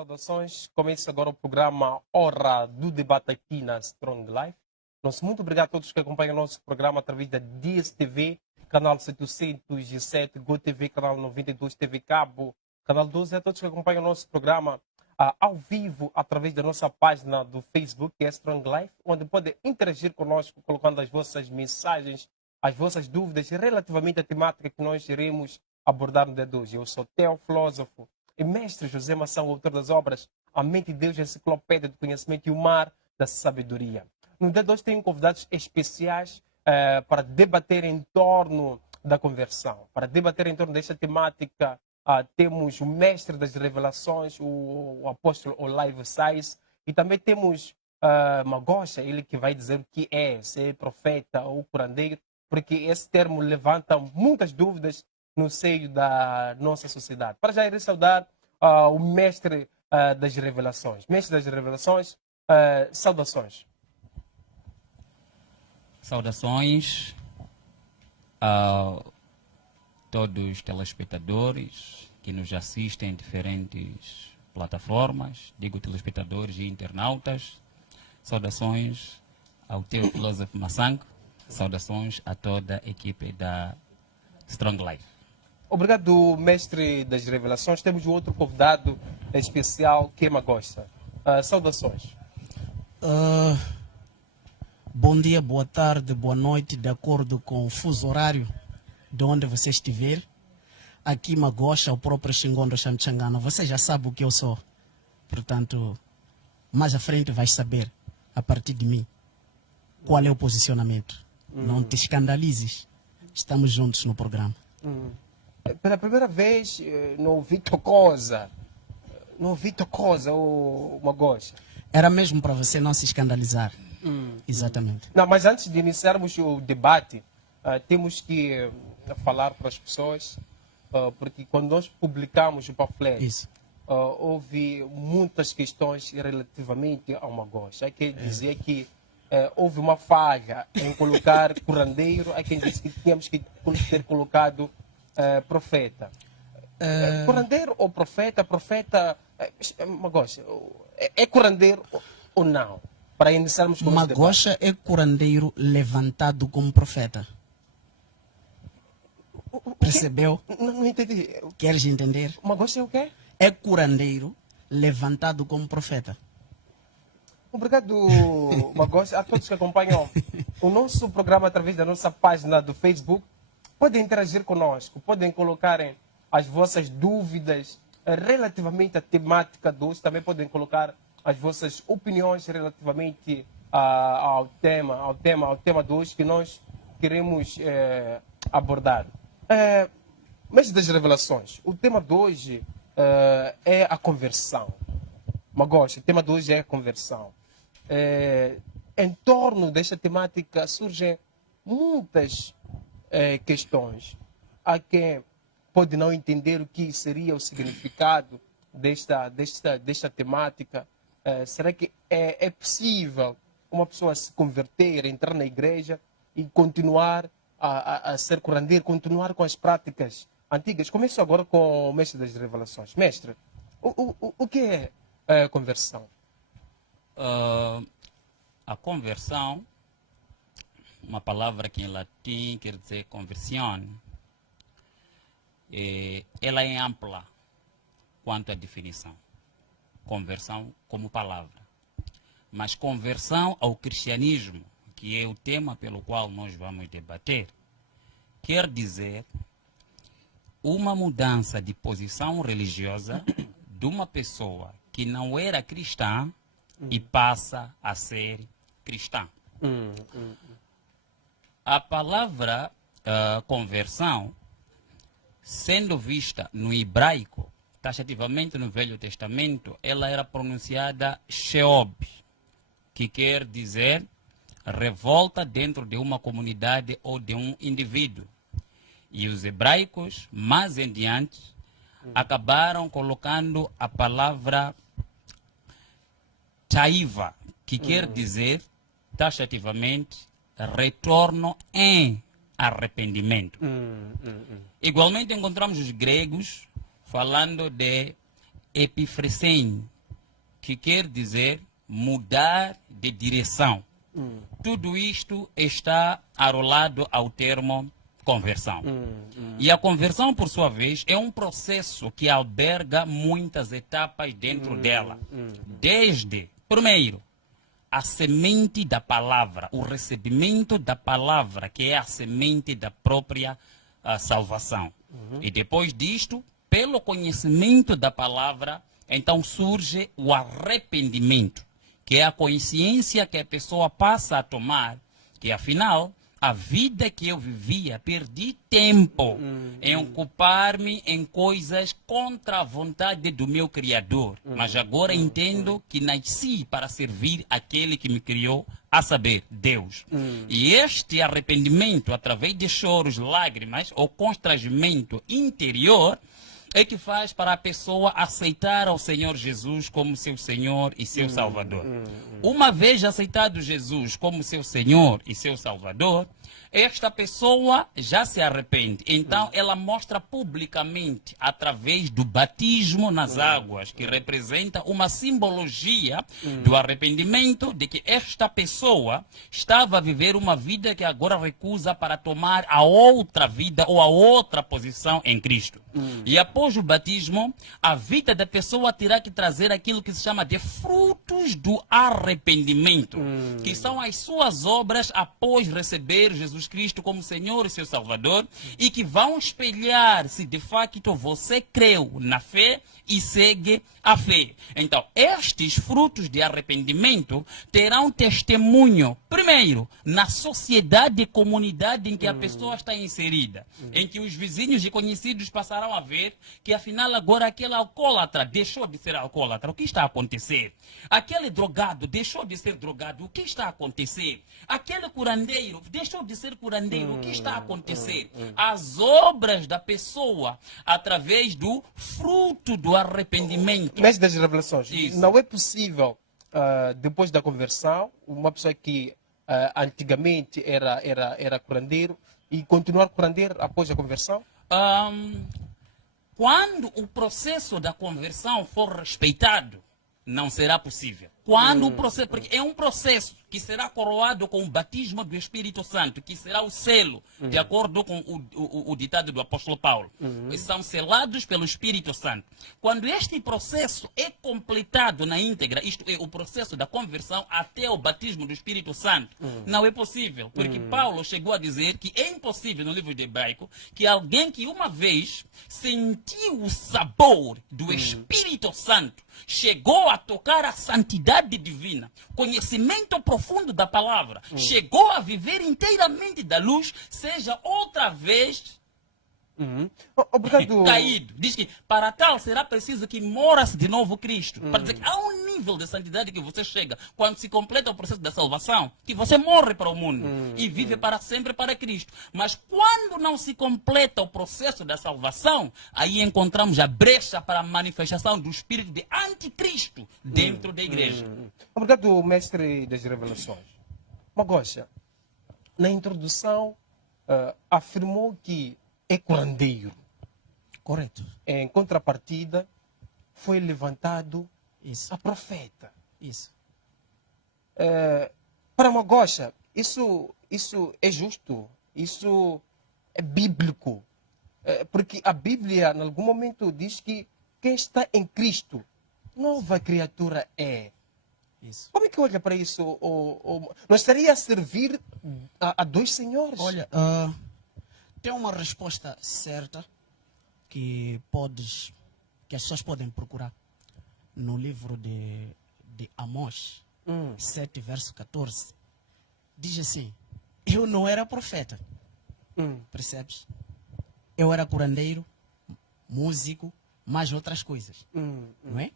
saudações. Começa agora o programa Hora do Debate aqui na Strong Life. Nosso muito obrigado a todos que acompanham o nosso programa através da DSTV, canal 707, GoTV, canal 92, TV Cabo, canal 12. A todos que acompanham o nosso programa ao vivo através da nossa página do Facebook, que é Strong Life, onde podem interagir conosco, colocando as vossas mensagens, as vossas dúvidas relativamente à temática que nós iremos abordar no dia de hoje. Eu sou Theo, filósofo, e mestre José Mação, autor das obras A Mente de Deus, Enciclopédia do Conhecimento e o Mar da Sabedoria. No dia de hoje tenho convidados especiais para debater em torno da conversão, para debater em torno desta temática. Temos o mestre das revelações, o apóstolo Olavo Sais, e também temos Magosha, ele que vai dizer o que é, se é profeta ou curandeiro, porque esse termo levanta muitas dúvidas no seio da nossa sociedade. Para já irei saudar o mestre das revelações. Mestre das revelações, saudações. Saudações a todos os telespectadores que nos assistem em diferentes plataformas, digo telespectadores e internautas. Saudações ao teu filósofo Massango. Saudações a toda a equipe da Strong Life. Obrigado, mestre das revelações. Temos um outro convidado especial, que é Magosha. Saudações. Bom dia, boa tarde, boa noite, de acordo com o fuso horário de onde você estiver. Aqui Magosha, o próprio Xingondo Xamchangana. Você já sabe o que eu sou. Portanto, mais à frente vais saber, a partir de mim, qual é o posicionamento. Não te escandalizes. Estamos juntos no programa. Pela primeira vez, não ouvi Tocosa. Não ouvi Tocosa, o Magosha. Era mesmo para você não se escandalizar. Exatamente. Não, mas antes de iniciarmos o debate, temos que falar para as pessoas, porque quando nós publicamos o panfleto, houve muitas questões relativamente ao Magosha. Há quem dizer que houve uma falha em colocar curandeiro, há quem disse que tínhamos que ter colocado profeta. Curandeiro ou profeta? Profeta, Magosha, é curandeiro ou não? Para iniciarmos com Magosha é curandeiro levantado como profeta. Percebeu? Não entendi. Queres entender? Magosha é o quê? É curandeiro levantado como profeta. Obrigado, Magosha. A todos que acompanham o nosso programa através da nossa página do Facebook, podem interagir conosco, podem colocarem as vossas dúvidas relativamente à temática de hoje, também podem colocar as vossas opiniões relativamente ao tema de hoje que nós queremos abordar. Mestre das revelações, o tema de hoje é a conversão. Magosha, o tema de hoje é a conversão. Em torno desta temática surgem muitas questões. Há quem pode não entender o que seria o significado desta temática. Será que é possível uma pessoa se converter, entrar na igreja e continuar a ser curandeiro, continuar com as práticas antigas? Começo agora com o mestre das revelações. Mestre, o que é conversão? A conversão, uma palavra que em latim quer dizer conversione, ela é ampla quanto à definição. Conversão como palavra. Mas conversão ao cristianismo, que é o tema pelo qual nós vamos debater, quer dizer uma mudança de posição religiosa de uma pessoa que não era cristã e passa a ser cristã. A palavra conversão, sendo vista no hebraico, taxativamente no Velho Testamento, ela era pronunciada Sheob, que quer dizer revolta dentro de uma comunidade ou de um indivíduo. E os hebraicos, mais em diante, acabaram colocando a palavra Taiva, que quer dizer, taxativamente, retorno em arrependimento. Igualmente encontramos os gregos falando de epifresem, que quer dizer mudar de direção. Tudo isto está arolado ao termo conversão. E a conversão, por sua vez, é um processo que alberga muitas etapas dentro dela. Desde, primeiro, a semente da palavra, o recebimento da palavra, que é a semente da própria salvação. E depois disto, pelo conhecimento da palavra, então surge o arrependimento, que é a consciência que a pessoa passa a tomar, que afinal, a vida que eu vivia, perdi tempo em ocupar-me em coisas contra a vontade do meu Criador. Mas agora entendo que nasci para servir aquele que me criou, a saber, Deus. E este arrependimento, através de choros, lágrimas ou constrangimento interior, é que faz para a pessoa aceitar ao Senhor Jesus como seu Senhor e seu Salvador. Uma vez aceitado Jesus como seu Senhor e seu Salvador, esta pessoa já se arrepende. Então, ela mostra publicamente, através do batismo nas águas, que representa uma simbologia do arrependimento, de que esta pessoa estava a viver uma vida que agora recusa para tomar a outra vida ou a outra posição em Cristo. E após o batismo, a vida da pessoa terá que trazer aquilo que se chama de frutos do arrependimento, que são as suas obras após receber Jesus Cristo como Senhor e seu Salvador, e que vão espelhar se de facto você creu na fé e segue a fé. Então, estes frutos de arrependimento terão testemunho, primeiro, na sociedade e comunidade em que a pessoa está inserida, em que os vizinhos e conhecidos passarão a ver que afinal agora aquele alcoólatra deixou de ser alcoólatra. O que está a acontecer? Aquele drogado deixou de ser drogado. O que está a acontecer? Aquele curandeiro deixou de ser curandeiro. O que está a acontecer? As obras da pessoa através do fruto do arrependimento. Mestre das revelações, Isso. não é possível, depois da conversão, uma pessoa que antigamente era curandeiro e continuar curandeiro após a conversão? Quando o processo da conversão for respeitado, não será possível. Quando o processo, porque é um processo que será coroado com o batismo do Espírito Santo, que será o selo, de acordo com o ditado do apóstolo Paulo. São selados pelo Espírito Santo. Quando este processo é completado na íntegra, isto é, o processo da conversão até o batismo do Espírito Santo, não é possível. Porque Paulo chegou a dizer que é impossível, no livro de Hebraico, que alguém que uma vez sentiu o sabor do Espírito Santo, chegou a tocar a santidade divina, conhecimento profundo da palavra, chegou a viver inteiramente da luz, seja outra vez Obrigado. caído. Diz que para tal será preciso que mora-se de novo Cristo. Para dizer que há um nível de santidade que você chega quando se completa o processo da salvação, que você morre para o mundo e vive para sempre para Cristo. Mas quando não se completa o processo da salvação, aí encontramos a brecha para a manifestação do espírito de anticristo dentro da igreja. Obrigado, mestre das revelações. Magosha, na introdução, afirmou que é curandeiro. Correto. Em contrapartida, foi levantado Isso. a profeta. Isso. Para Magosha, isso é justo, isso é bíblico. Porque a Bíblia, em algum momento, diz que quem está em Cristo, nova criatura é. Isso. Como é que olha para isso? Não estaria a servir a dois senhores? Olha, tem uma resposta certa que as pessoas podem procurar no livro de Amós, 7, verso 14. Diz assim: eu não era profeta, percebes? Eu era curandeiro, músico, mais outras coisas, não é?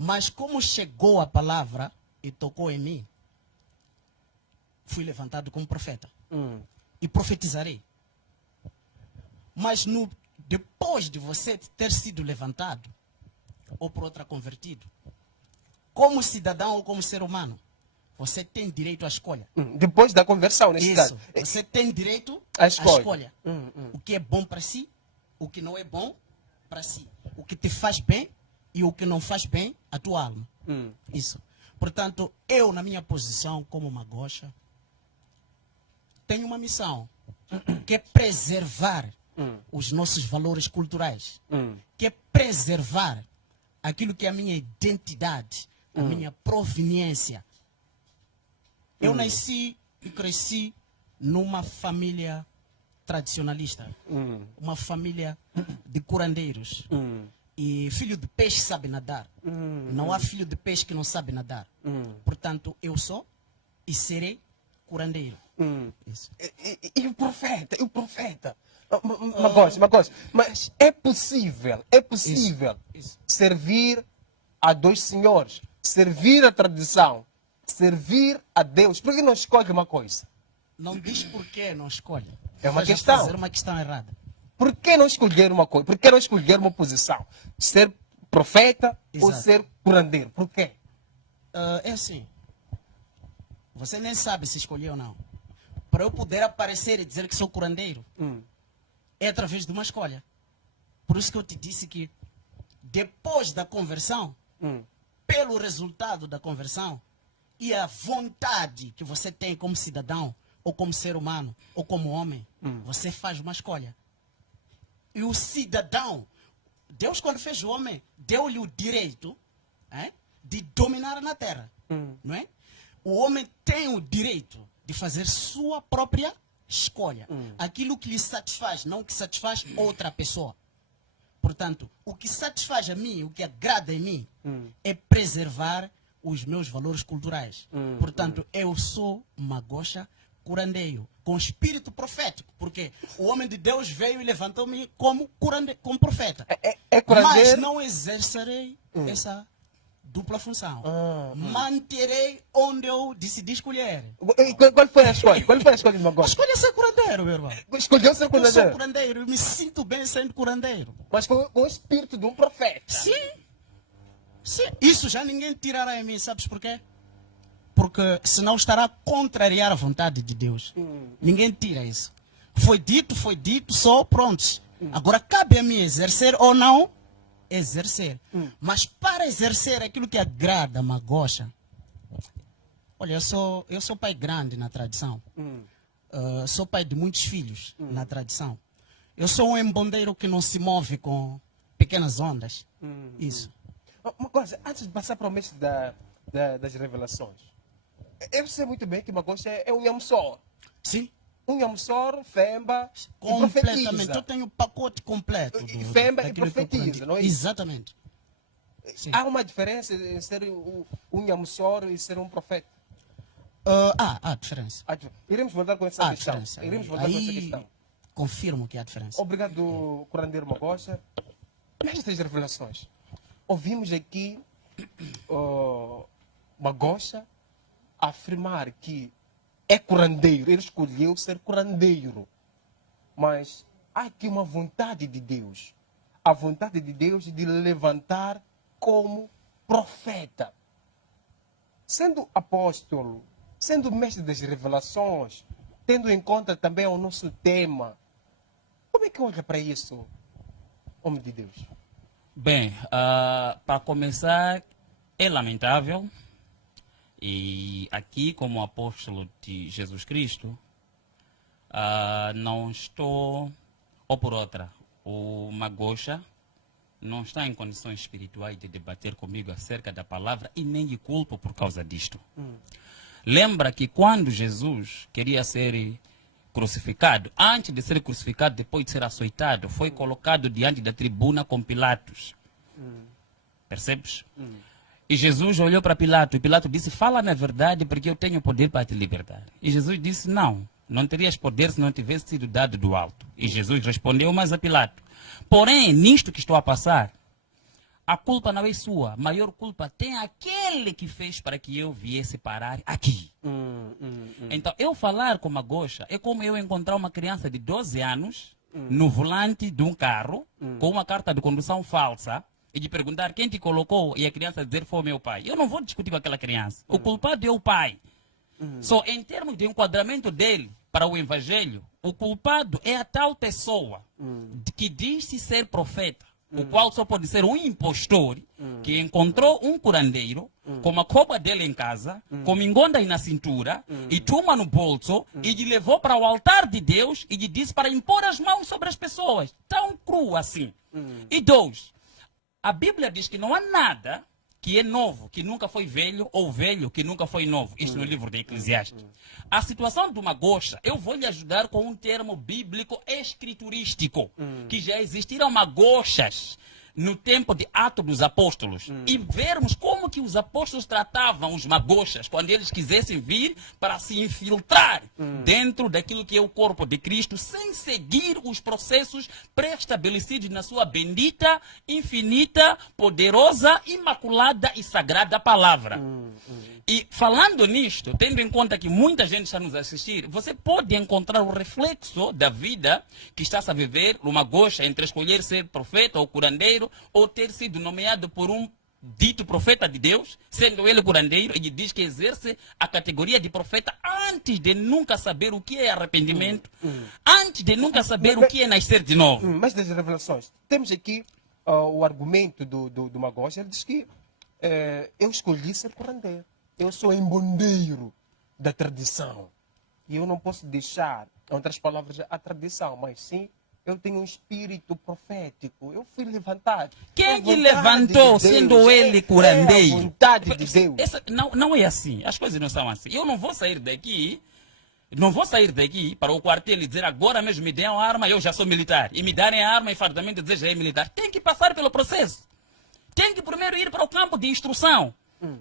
Mas como chegou a palavra e tocou em mim, fui levantado como profeta e profetizarei. Mas depois de você ter sido levantado, ou por outra convertido, como cidadão ou como ser humano, você tem direito à escolha. Depois da conversão, nesse Isso. caso. Você tem direito A à escolha. escolha. O que é bom para si, o que não é bom para si. O que te faz bem e o que não faz bem à tua alma. Isso. Portanto, eu, na minha posição como Magosha, tenho uma missão, que é preservar os nossos valores culturais, que é preservar aquilo que é a minha identidade, a minha proveniência. Eu nasci e cresci numa família tradicionalista, uma família de curandeiros. E filho de peixe sabe nadar. Não há filho de peixe que não sabe nadar. Portanto, eu sou e serei curandeiro. Isso. E o profeta, e o profeta. Magosha, mas é possível Isso. servir a dois senhores, servir a tradição, servir a Deus. Por que não escolhe uma coisa? Não diz por que não escolhe. É uma Estás a questão. fazer uma questão errada. Por que não escolher uma coisa? Por que não escolher uma posição? Ser profeta ou Exato. ser curandeiro? Por quê? É assim. Você nem sabe se escolheu ou não. Para eu poder aparecer e dizer que sou curandeiro, é através de uma escolha. Por isso que eu te disse que depois da conversão, pelo resultado da conversão e a vontade que você tem como cidadão, ou como ser humano, ou como homem, você faz uma escolha. E o cidadão, Deus quando fez o homem, deu-lhe o direito de dominar na terra. Não é? O homem tem o direito de fazer sua própria escolha. Aquilo que lhe satisfaz, não que satisfaz outra pessoa. Portanto, o que satisfaz a mim, o que agrada em mim, é preservar os meus valores culturais. Portanto, eu sou Magosha curandeiro, com espírito profético, porque o homem de Deus veio e levantou-me como como profeta. É curandeiro? Mas não exercerei essa dupla função. Manterei onde eu decidi escolher. E qual foi a escolha? Qual foi a escolha de Magosha? Escolha ser curandeiro, meu irmão. Escolheu ser Eu sou curandeiro, curandeiro, eu me sinto bem sendo curandeiro. mas com o espírito de um profeta. Sim. Sim. Isso já ninguém tirará em mim, sabes por quê? Porque senão estará a contrariar a vontade de Deus. Ninguém tira isso. Foi dito, só prontos. Agora cabe a mim exercer ou não exercer. Mas para exercer aquilo que agrada a Magosha, olha, eu sou pai grande na tradição. Sou pai de muitos filhos na tradição. Eu sou um embondeiro que não se move com pequenas ondas. Isso. Magosha, antes de passar para o mês das revelações, eu sei muito bem que Magosha é um Yamsor. Sim. Um Yamsor, Femba e Completamente. profetiza. Eu tenho o pacote completo. E Femba e daquilo que eu profetiza, aprendi. não é isso? Exatamente. Sim. Há uma diferença em ser um Yamsor e ser um profeta? Há diferença. Iremos voltar com essa Há questão. diferença. Iremos voltar com essa Aí questão. confirmo que há diferença. Obrigado, curandeiro Magosha. Nestas revelações, ouvimos aqui Magosha afirmar que é curandeiro, ele escolheu ser curandeiro. Mas há aqui uma vontade de Deus. A vontade de Deus de levantar como profeta. Sendo apóstolo, sendo mestre das revelações, tendo em conta também o nosso tema, como é que olha para isso, homem de Deus? Bem, para começar, é lamentável, e aqui, como apóstolo de Jesus Cristo, não estou, ou por outra, o Magosha não está em condições espirituais de debater comigo acerca da palavra e nem lhe culpo por causa disto. Lembra que quando Jesus queria ser crucificado, antes de ser crucificado, depois de ser açoitado, foi colocado diante da tribuna com Pilatos. Percebes? E Jesus olhou para Pilato e Pilato disse: fala-me a verdade porque eu tenho poder para te libertar. E Jesus disse: não terias poder se não tivesse sido dado do alto. E Jesus respondeu mais a Pilato: porém, nisto que estou a passar, a culpa não é sua. Maior culpa tem aquele que fez para que eu viesse parar aqui. Então, eu falar com Magosha é como eu encontrar uma criança de 12 anos no volante de um carro com uma carta de condução falsa e de perguntar quem te colocou e a criança dizer foi meu pai. Eu não vou discutir com aquela criança. O culpado é o pai. Só em termos de enquadramento dele para o evangelho, o culpado é a tal pessoa que diz-se ser profeta, o qual só pode ser um impostor que encontrou um curandeiro com a cobra dele em casa, com mingonda na cintura, e tuma no bolso, e lhe levou para o altar de Deus e lhe disse para impor as mãos sobre as pessoas. Tão cru assim. E 2, a Bíblia diz que não há nada que é novo, que nunca foi velho, ou velho, que nunca foi novo. Isto no livro de Eclesiastes. A situação de uma gosha, eu vou lhe ajudar com um termo bíblico escriturístico, que já existiram magochas no tempo de Atos dos Apóstolos, e vermos como que os apóstolos tratavam os magochas quando eles quisessem vir para se infiltrar dentro daquilo que é o corpo de Cristo, sem seguir os processos pré-estabelecidos na sua bendita, infinita, poderosa, imaculada e sagrada palavra. E falando nisto, tendo em conta que muita gente está nos assistir, você pode encontrar o reflexo da vida que está-se a viver numa gosha entre escolher ser profeta ou curandeiro, ou ter sido nomeado por um dito profeta de Deus, sendo ele curandeiro, ele diz que exerce a categoria de profeta antes de nunca saber o que é arrependimento, antes de nunca saber o que é nascer de novo. Mas das revelações, temos aqui o argumento do Magosha. Ele diz que eu escolhi ser curandeiro. Eu sou embondeiro da tradição. E eu não posso deixar, em outras palavras, a tradição, mas sim, eu tenho um espírito profético. Eu fui levantado. Quem que levantou, sendo ele curandeiro? É a vontade de Deus. Não é assim. As coisas não são assim. Eu não vou sair daqui. Não vou sair daqui para o quartel e dizer agora mesmo me deem a arma, eu já sou militar. E me darem a arma e fardamento dizer já é militar. Tem que passar pelo processo. Tem que primeiro ir para o campo de instrução.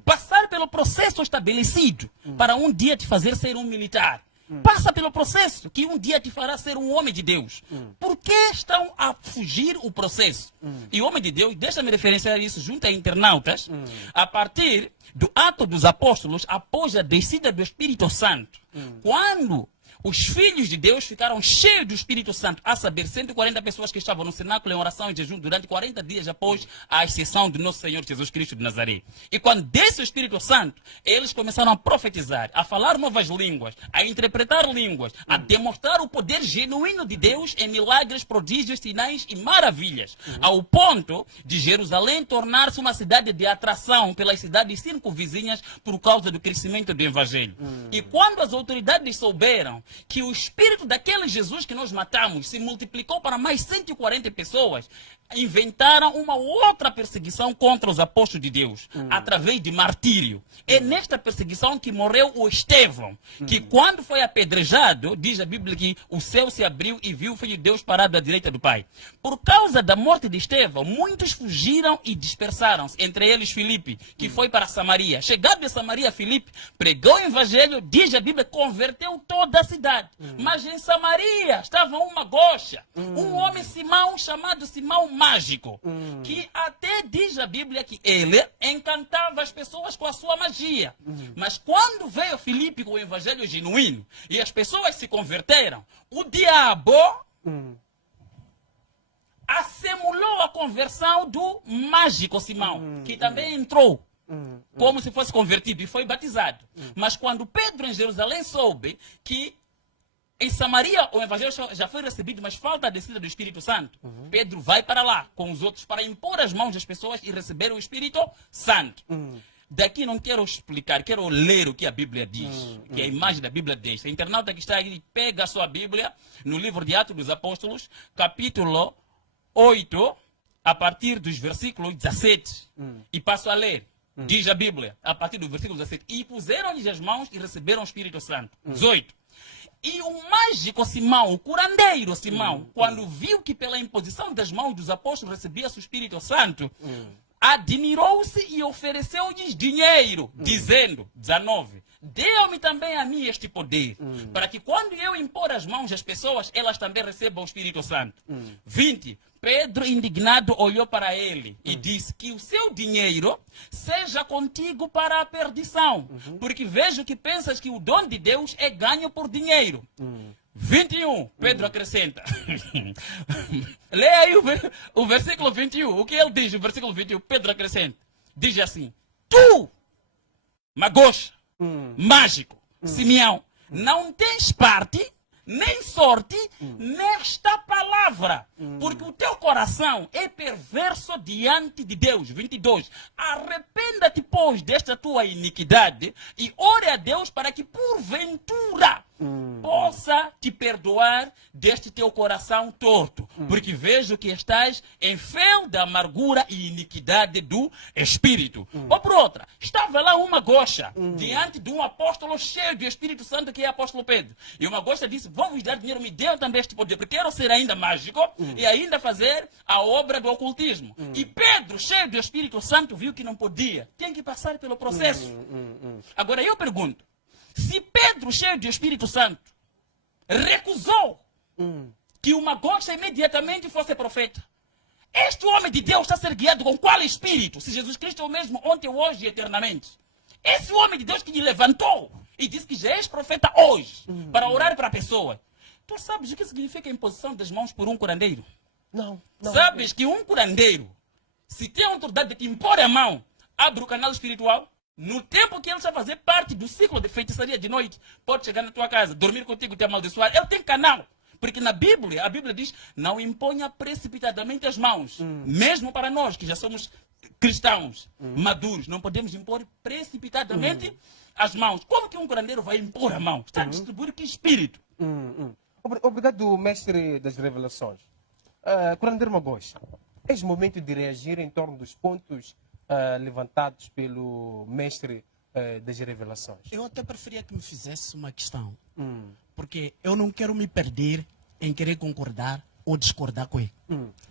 Passar pelo processo estabelecido para um dia te fazer ser um militar. Passa pelo processo que um dia te fará ser um homem de Deus. Por que estão a fugir o processo? E o homem de Deus, deixa-me referenciar isso junto a internautas, a partir do Ato dos Apóstolos, após a descida do Espírito Santo. Quando os filhos de Deus ficaram cheios do Espírito Santo, a saber, 140 pessoas que estavam no cenáculo em oração e jejum durante 40 dias após a ascensão do nosso Senhor Jesus Cristo de Nazaré. E quando desce o Espírito Santo, eles começaram a profetizar, a falar novas línguas, a interpretar línguas, a demonstrar o poder genuíno de Deus em milagres, prodígios, sinais e maravilhas, ao ponto de Jerusalém tornar-se uma cidade de atração pelas cidades circunvizinhas por causa do crescimento do Evangelho. E quando as autoridades souberam que o espírito daquele Jesus que nós matamos se multiplicou para mais 140 pessoas, inventaram uma outra perseguição contra os apóstolos de Deus, através de martírio. É nesta perseguição que morreu o Estevão, que quando foi apedrejado, diz a Bíblia que o céu se abriu e viu o Filho de Deus parado à direita do Pai. Por causa da morte de Estevão, muitos fugiram e dispersaram-se, entre eles Filipe, que foi para Samaria. Chegado a Samaria, Filipe pregou o Evangelho, diz a Bíblia, converteu toda a cidade. Mas em Samaria estava uma gosha, um homem Simão, chamado Simão Mágico, que até diz a Bíblia que ele encantava as pessoas com a sua magia. Mas quando veio Filipe com o Evangelho genuíno e as pessoas se converteram, o diabo assimilou a conversão do mágico Simão, que também entrou como se fosse convertido e foi batizado. Mas quando Pedro em Jerusalém soube que em Samaria o Evangelho já foi recebido, mas falta a descida do Espírito Santo, Pedro vai para lá com os outros para impor as mãos das pessoas e receber o Espírito Santo. Daqui não quero explicar, quero ler o que a Bíblia diz, que a imagem da Bíblia diz. A internauta que está aí, pega a sua Bíblia no livro de Atos dos Apóstolos, capítulo 8, a partir dos versículos 17, e passo a ler. Diz a Bíblia, a partir do versículo 17, e puseram-lhes as mãos e receberam o Espírito Santo. 18. E o mágico Simão, o curandeiro Simão, quando viu que pela imposição das mãos dos apóstolos recebia-se o Espírito Santo, admirou-se e ofereceu-lhes dinheiro, dizendo, 19, deu-me também a mim este poder, para que quando eu impor as mãos das pessoas, elas também recebam o Espírito Santo. 20, Pedro, indignado, olhou para ele e disse que o seu dinheiro seja contigo para a perdição, porque vejo que pensas que o dom de Deus é ganho por dinheiro. 21, Pedro acrescenta. Leia aí o versículo 21. O que ele diz no versículo 21? Pedro acrescenta. Diz assim: tu, Magosha, mágico, Simeão, não tens parte nem sorte nesta palavra, porque o teu coração é perverso diante de Deus. 22. Arrependa-te, pois, desta tua iniquidade e ore a Deus para que, porventura, possa te perdoar deste teu coração torto, porque vejo que estás enfermo da amargura e iniquidade do Espírito. Ou por outra, estava lá uma goxa diante de um apóstolo cheio do Espírito Santo, que é o apóstolo Pedro. E uma goxa disse: vou vos dar dinheiro, me deu também este poder, porque quero ser ainda mágico e ainda fazer a obra do ocultismo. E Pedro, cheio do Espírito Santo, viu que não podia, tem que passar pelo processo. Agora eu pergunto, se Pedro, cheio do Espírito Santo, recusou que uma goxa imediatamente fosse profeta, este homem de Deus está a ser guiado com qual espírito? Se Jesus Cristo é o mesmo ontem, hoje e eternamente. Esse homem de Deus que lhe levantou e disse que já és profeta hoje, para orar para a pessoa. Tu sabes o que significa a imposição das mãos por um curandeiro? Não. Sabes que um curandeiro, se tem a autoridade de te impor a mão, abre o canal espiritual? No tempo que ele está a fazer parte do ciclo de feitiçaria de noite, pode chegar na tua casa, dormir contigo, te amaldiçoar. Ele tem canal. Porque na Bíblia, a Bíblia diz: não imponha precipitadamente as mãos. Mesmo para nós, que já somos cristãos maduros, não podemos impor precipitadamente as mãos. Como que um curandeiro vai impor a mão? Está a distribuir que espírito? Obrigado, mestre das revelações. Curandeiro Magosha, és momento de reagir em torno dos pontos levantados pelo mestre das revelações. Eu até preferia que me fizesse uma questão. Porque eu não quero me perder em querer concordar ou discordar com ele.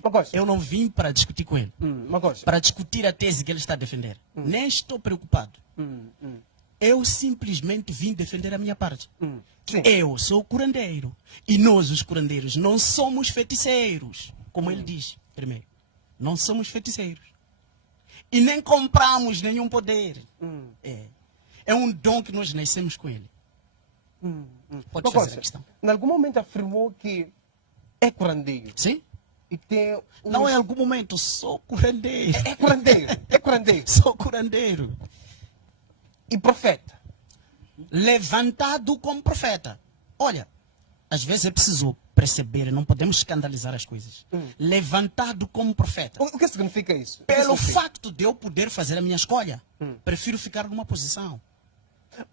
Magosha. Eu não vim para discutir com ele. Magosha. Para discutir a tese que ele está a defender. Nem estou preocupado. Eu simplesmente vim defender a minha parte. Sim. Eu sou curandeiro. E nós, os curandeiros, não somos feiticeiros. Como ele diz, primeiro. Não somos feiticeiros. E nem compramos nenhum poder. É um dom que nós nascemos com ele. Pode fazer a questão. Em algum momento afirmou que é curandeiro. Sim? E tem Não, em algum momento, sou curandeiro. É curandeiro. É curandeiro. Sou curandeiro. E profeta. Levantado como profeta. Olha, às vezes é preciso perceber, não podemos escandalizar as coisas. Levantado como profeta. O que significa isso? Pelo facto de eu poder fazer a minha escolha, prefiro ficar numa posição.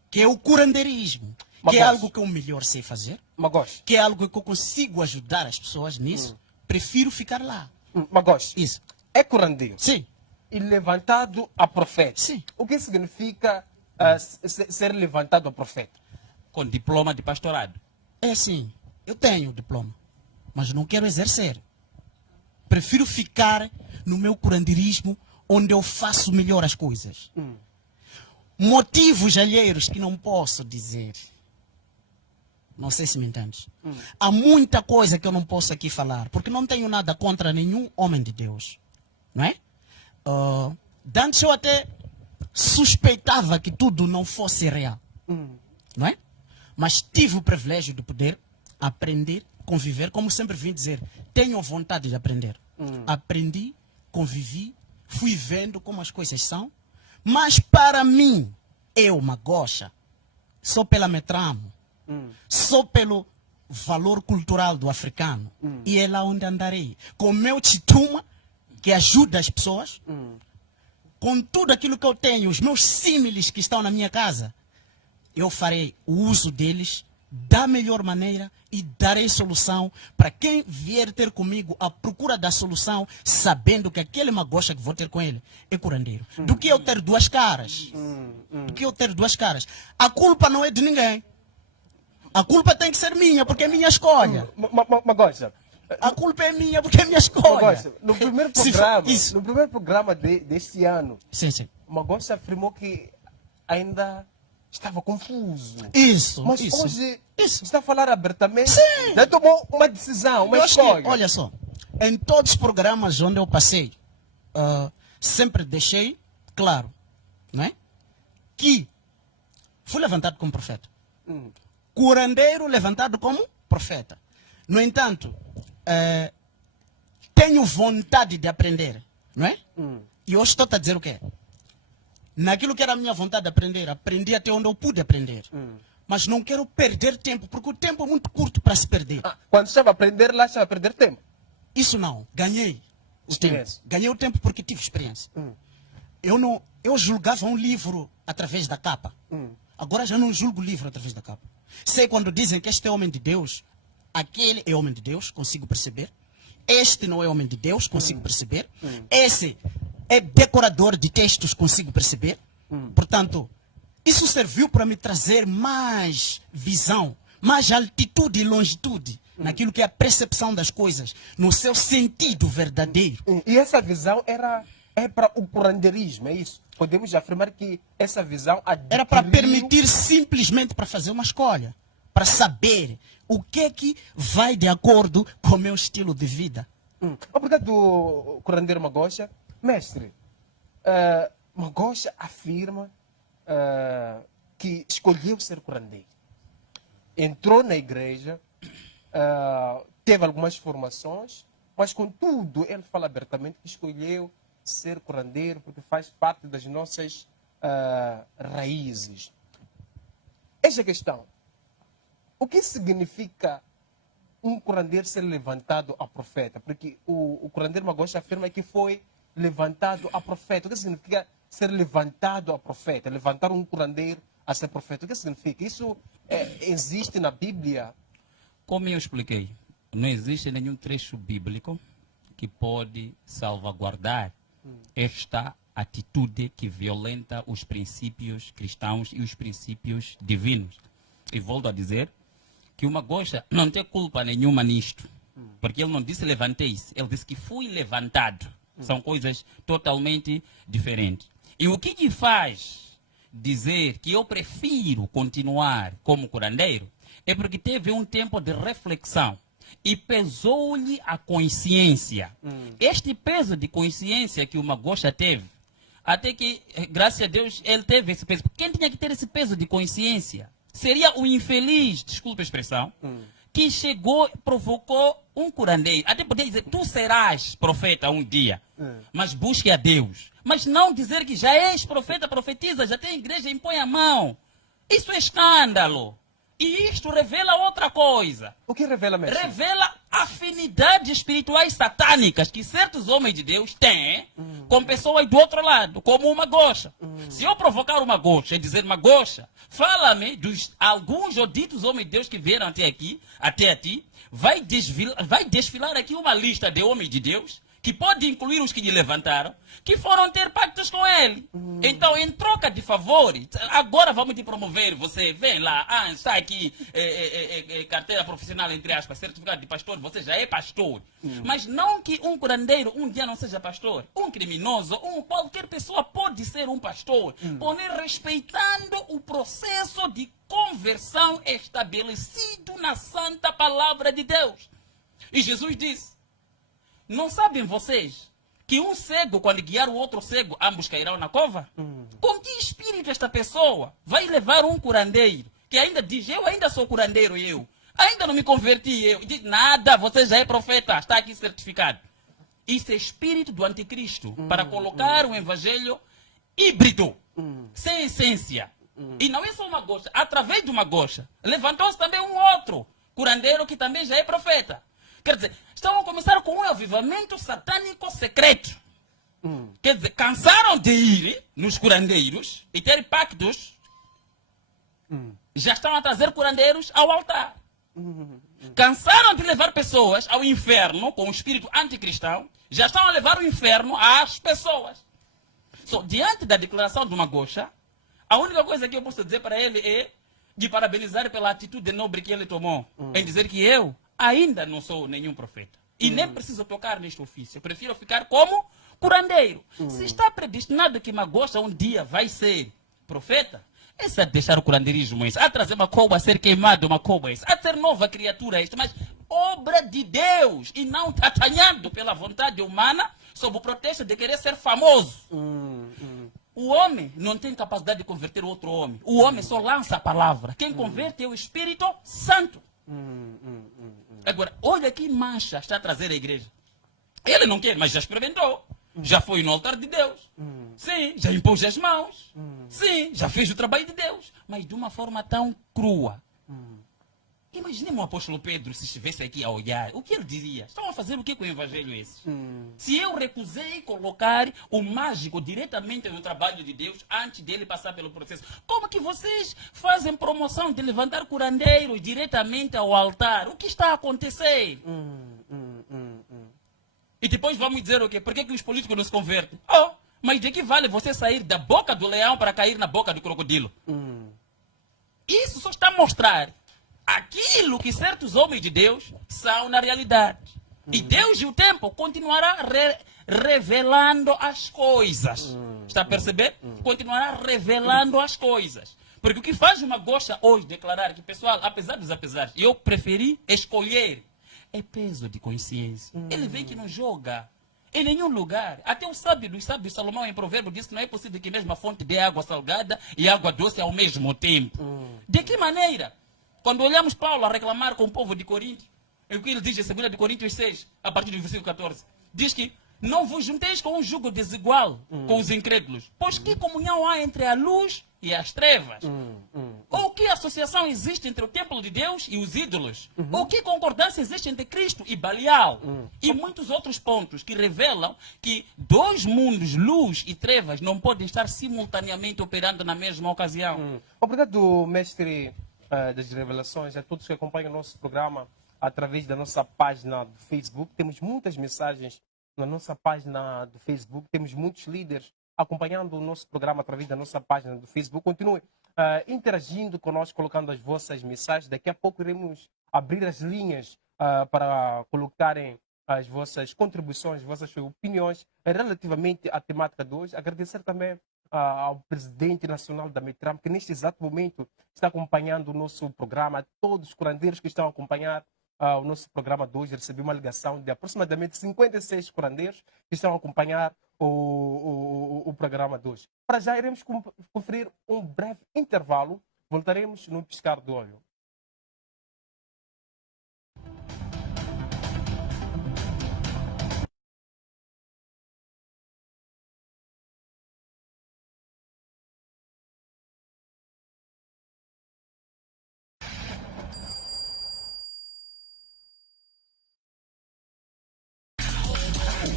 Que é o curandeirismo. Que é algo que eu melhor sei fazer. Magosha. Que é algo que eu consigo ajudar as pessoas nisso. Prefiro ficar lá. Magosha. Isso. É curandeiro. Sim. E levantado a profeta. Sim. O que significa ser levantado a profeta? Com diploma de pastorado. É assim, eu tenho diploma, mas não quero exercer. Prefiro ficar no meu curandeirismo, onde eu faço melhor as coisas. Motivos alheiros que não posso dizer. Não sei se me entendes. Há muita coisa que eu não posso aqui falar, porque não tenho nada contra nenhum homem de Deus. Não é? Antes eu até suspeitava que tudo não fosse real. Não é? Mas tive o privilégio de poder aprender, conviver, como sempre vim dizer, tenho vontade de aprender. Aprendi, convivi, fui vendo como as coisas são, mas para mim, eu, Magosha, só pela metramo, só pelo valor cultural do africano, e é lá onde andarei. Com o meu tituma, que ajuda as pessoas, com tudo aquilo que eu tenho, os meus símiles que estão na minha casa, eu farei o uso deles da melhor maneira e darei solução para quem vier ter comigo à procura da solução, sabendo que aquele Magosha que vou ter com ele é curandeiro. Do que eu ter duas caras. Do que eu ter duas caras. A culpa não é de ninguém. A culpa tem que ser minha, porque é minha escolha. Magosha. A culpa é minha, porque é minha escolha. Magosha, no primeiro programa deste ano, Sim, sim. Magosha afirmou que ainda estava confuso. Isso, Mas isso. hoje Isso. está a falar abertamente. Sim. Já tomou uma decisão, uma Eu acho que, escolha. olha só, em todos os programas onde eu passei, sempre deixei claro, não é? Que fui levantado como profeta. Curandeiro levantado como profeta. No entanto, tenho vontade de aprender, não é? E hoje estou a dizer o quê? Naquilo que era a minha vontade de aprender, aprendi até onde eu pude aprender. mas não quero perder tempo, porque o tempo é muito curto para se perder. Quando estava a aprender lá, estava a perder tempo. Isso não, ganhei o tempo. Experiência. Ganhei o tempo porque tive experiência. Eu julgava um livro através da capa. Agora já não julgo o livro através da capa. Sei quando dizem que este é homem de Deus, aquele é homem de Deus, consigo perceber. Este não é homem de Deus, consigo perceber. Esse é decorador de textos, consigo perceber. Portanto, isso serviu para me trazer mais visão, mais altitude e longitude naquilo que é a percepção das coisas, no seu sentido verdadeiro. E essa visão é para o curandeirismo, é isso? Podemos afirmar que essa visão Era para adquiriu- permitir simplesmente para fazer uma escolha, para saber o que é que vai de acordo com o meu estilo de vida. Obrigado, curandeiro Magosha. Mestre, Magosha afirma que escolheu ser curandeiro. Entrou na igreja, teve algumas formações, mas contudo ele fala abertamente que escolheu ser curandeiro porque faz parte das nossas raízes. Esta é a questão. O que significa um curandeiro ser levantado a profeta? Porque o curandeiro Magosha afirma que foi levantado a profeta. O que significa ser levantado a profeta? Levantar um curandeiro a ser profeta. O que significa? Isso existe na Bíblia? Como eu expliquei, não existe nenhum trecho bíblico que pode salvaguardar esta atitude que violenta os princípios cristãos e os princípios divinos. E volto a dizer que o Magosha não tem culpa nenhuma nisto, porque ele não disse levantei-se, ele disse que fui levantado. São coisas totalmente diferentes. E o que lhe faz dizer que eu prefiro continuar como curandeiro é porque teve um tempo de reflexão e pesou-lhe a consciência. Este peso de consciência que o Magosha teve, até que, graças a Deus, ele teve esse peso. Quem tinha que ter esse peso de consciência seria o infeliz, desculpa a expressão, que chegou e provocou um curandeiro. Até podia dizer, tu serás profeta um dia, mas busque a Deus. Mas não dizer que já és profeta, profetiza, já tem igreja, impõe a mão. Isso é escândalo. E isto revela outra coisa. O que revela, mestre? Revela afinidades espirituais satânicas que certos homens de Deus têm com pessoas do outro lado, como uma Magosha. Se eu provocar uma Magosha e dizer, Magosha, fala-me dos alguns ou ditos homens de Deus que vieram até aqui, até a ti, vai desfilar aqui uma lista de homens de Deus, que pode incluir os que lhe levantaram, que foram ter pactos com ele. Então, em troca de favores, agora vamos te promover, você vem lá, está aqui, carteira profissional, entre aspas, certificado de pastor, você já é pastor. Mas não que um curandeiro um dia não seja pastor. Um criminoso, qualquer pessoa pode ser um pastor, porém respeitando o processo de conversão estabelecido na santa palavra de Deus. E Jesus disse, não sabem vocês que um cego, quando guiar o outro cego, ambos cairão na cova? Com que espírito esta pessoa vai levar um curandeiro que ainda diz, eu ainda sou curandeiro, eu ainda não me converti, eu diz, nada, você já é profeta, está aqui certificado. Isso é espírito do anticristo, para colocar um evangelho híbrido, sem essência. E não é só uma Magosha, através de uma Magosha, levantou-se também um outro curandeiro que também já é profeta. Quer dizer, estão a começar com um avivamento satânico secreto. Quer dizer, cansaram de ir nos curandeiros e ter pactos. Já estão a trazer curandeiros ao altar. Cansaram de levar pessoas ao inferno com o espírito anticristão. Já estão a levar o inferno às pessoas. Diante da declaração de uma Magosha, a única coisa que eu posso dizer para ele é de parabenizar pela atitude nobre que ele tomou. Em dizer que eu ainda não sou nenhum profeta. E nem preciso tocar neste ofício. Eu prefiro ficar como curandeiro. Se está predestinado que Magosha um dia vai ser profeta, esse é deixar o curandeirismo, a trazer uma cobra a ser queimado, uma cobra, a ser nova criatura, mas obra de Deus, e não tatanhando pela vontade humana, sob o pretexto de querer ser famoso. O homem não tem capacidade de converter outro homem. O homem só lança a palavra. Quem converte é o Espírito Santo. Agora, olha que mancha está a trazer a igreja. Ele não quer, mas já experimentou. Já foi no altar de Deus. Sim, já impôs as mãos. Sim, já fez o trabalho de Deus. Mas de uma forma tão crua. Imaginemos o apóstolo Pedro se estivesse aqui a olhar. O que ele diria? Estão a fazer o que com o evangelho esse? Se eu recusei colocar o mágico diretamente no trabalho de Deus antes dele passar pelo processo, como que vocês fazem promoção de levantar curandeiros diretamente ao altar? O que está a acontecer? E depois vamos dizer o quê? Por que os políticos não se convertem? Oh, mas de que vale você sair da boca do leão para cair na boca do crocodilo? Isso só está a mostrar aquilo que certos homens de Deus são na realidade. E Deus e o tempo continuará revelando as coisas. Está a perceber? Continuará revelando as coisas. Porque o que faz uma gosta hoje declarar que, pessoal, apesar dos apesares, eu preferi escolher, é peso de consciência. Ele vê que não joga em nenhum lugar. Até o sábio dos sábios, Salomão, em provérbio, diz que não é possível que a mesma fonte dê água salgada e água doce ao mesmo tempo. De que maneira? Quando olhamos Paulo a reclamar com o povo de Corinto, o que ele diz em 2 de Coríntios 6, a partir do versículo 14, diz que não vos junteis com um jugo desigual com os incrédulos, pois que comunhão há entre a luz e as trevas? Ou que associação existe entre o templo de Deus e os ídolos? Ou que concordância existe entre Cristo e Balial? E muitos outros pontos que revelam que dois mundos, luz e trevas, não podem estar simultaneamente operando na mesma ocasião. Obrigado, mestre das revelações, a todos que acompanham o nosso programa através da nossa página do Facebook. Temos muitas mensagens na nossa página do Facebook, temos muitos líderes acompanhando o nosso programa através da nossa página do Facebook. Continue interagindo conosco, colocando as vossas mensagens. Daqui a pouco iremos abrir as linhas para colocarem as vossas contribuições, as vossas opiniões relativamente à temática de hoje. Agradecer também ao presidente nacional da Metram, que neste exato momento está acompanhando o nosso programa. A todos os curandeiros que estão a acompanhar o nosso programa de hoje. Recebi uma ligação de aproximadamente 56 curandeiros que estão a acompanhar o programa de hoje. Para já iremos conferir um breve intervalo. Voltaremos no piscar do olho.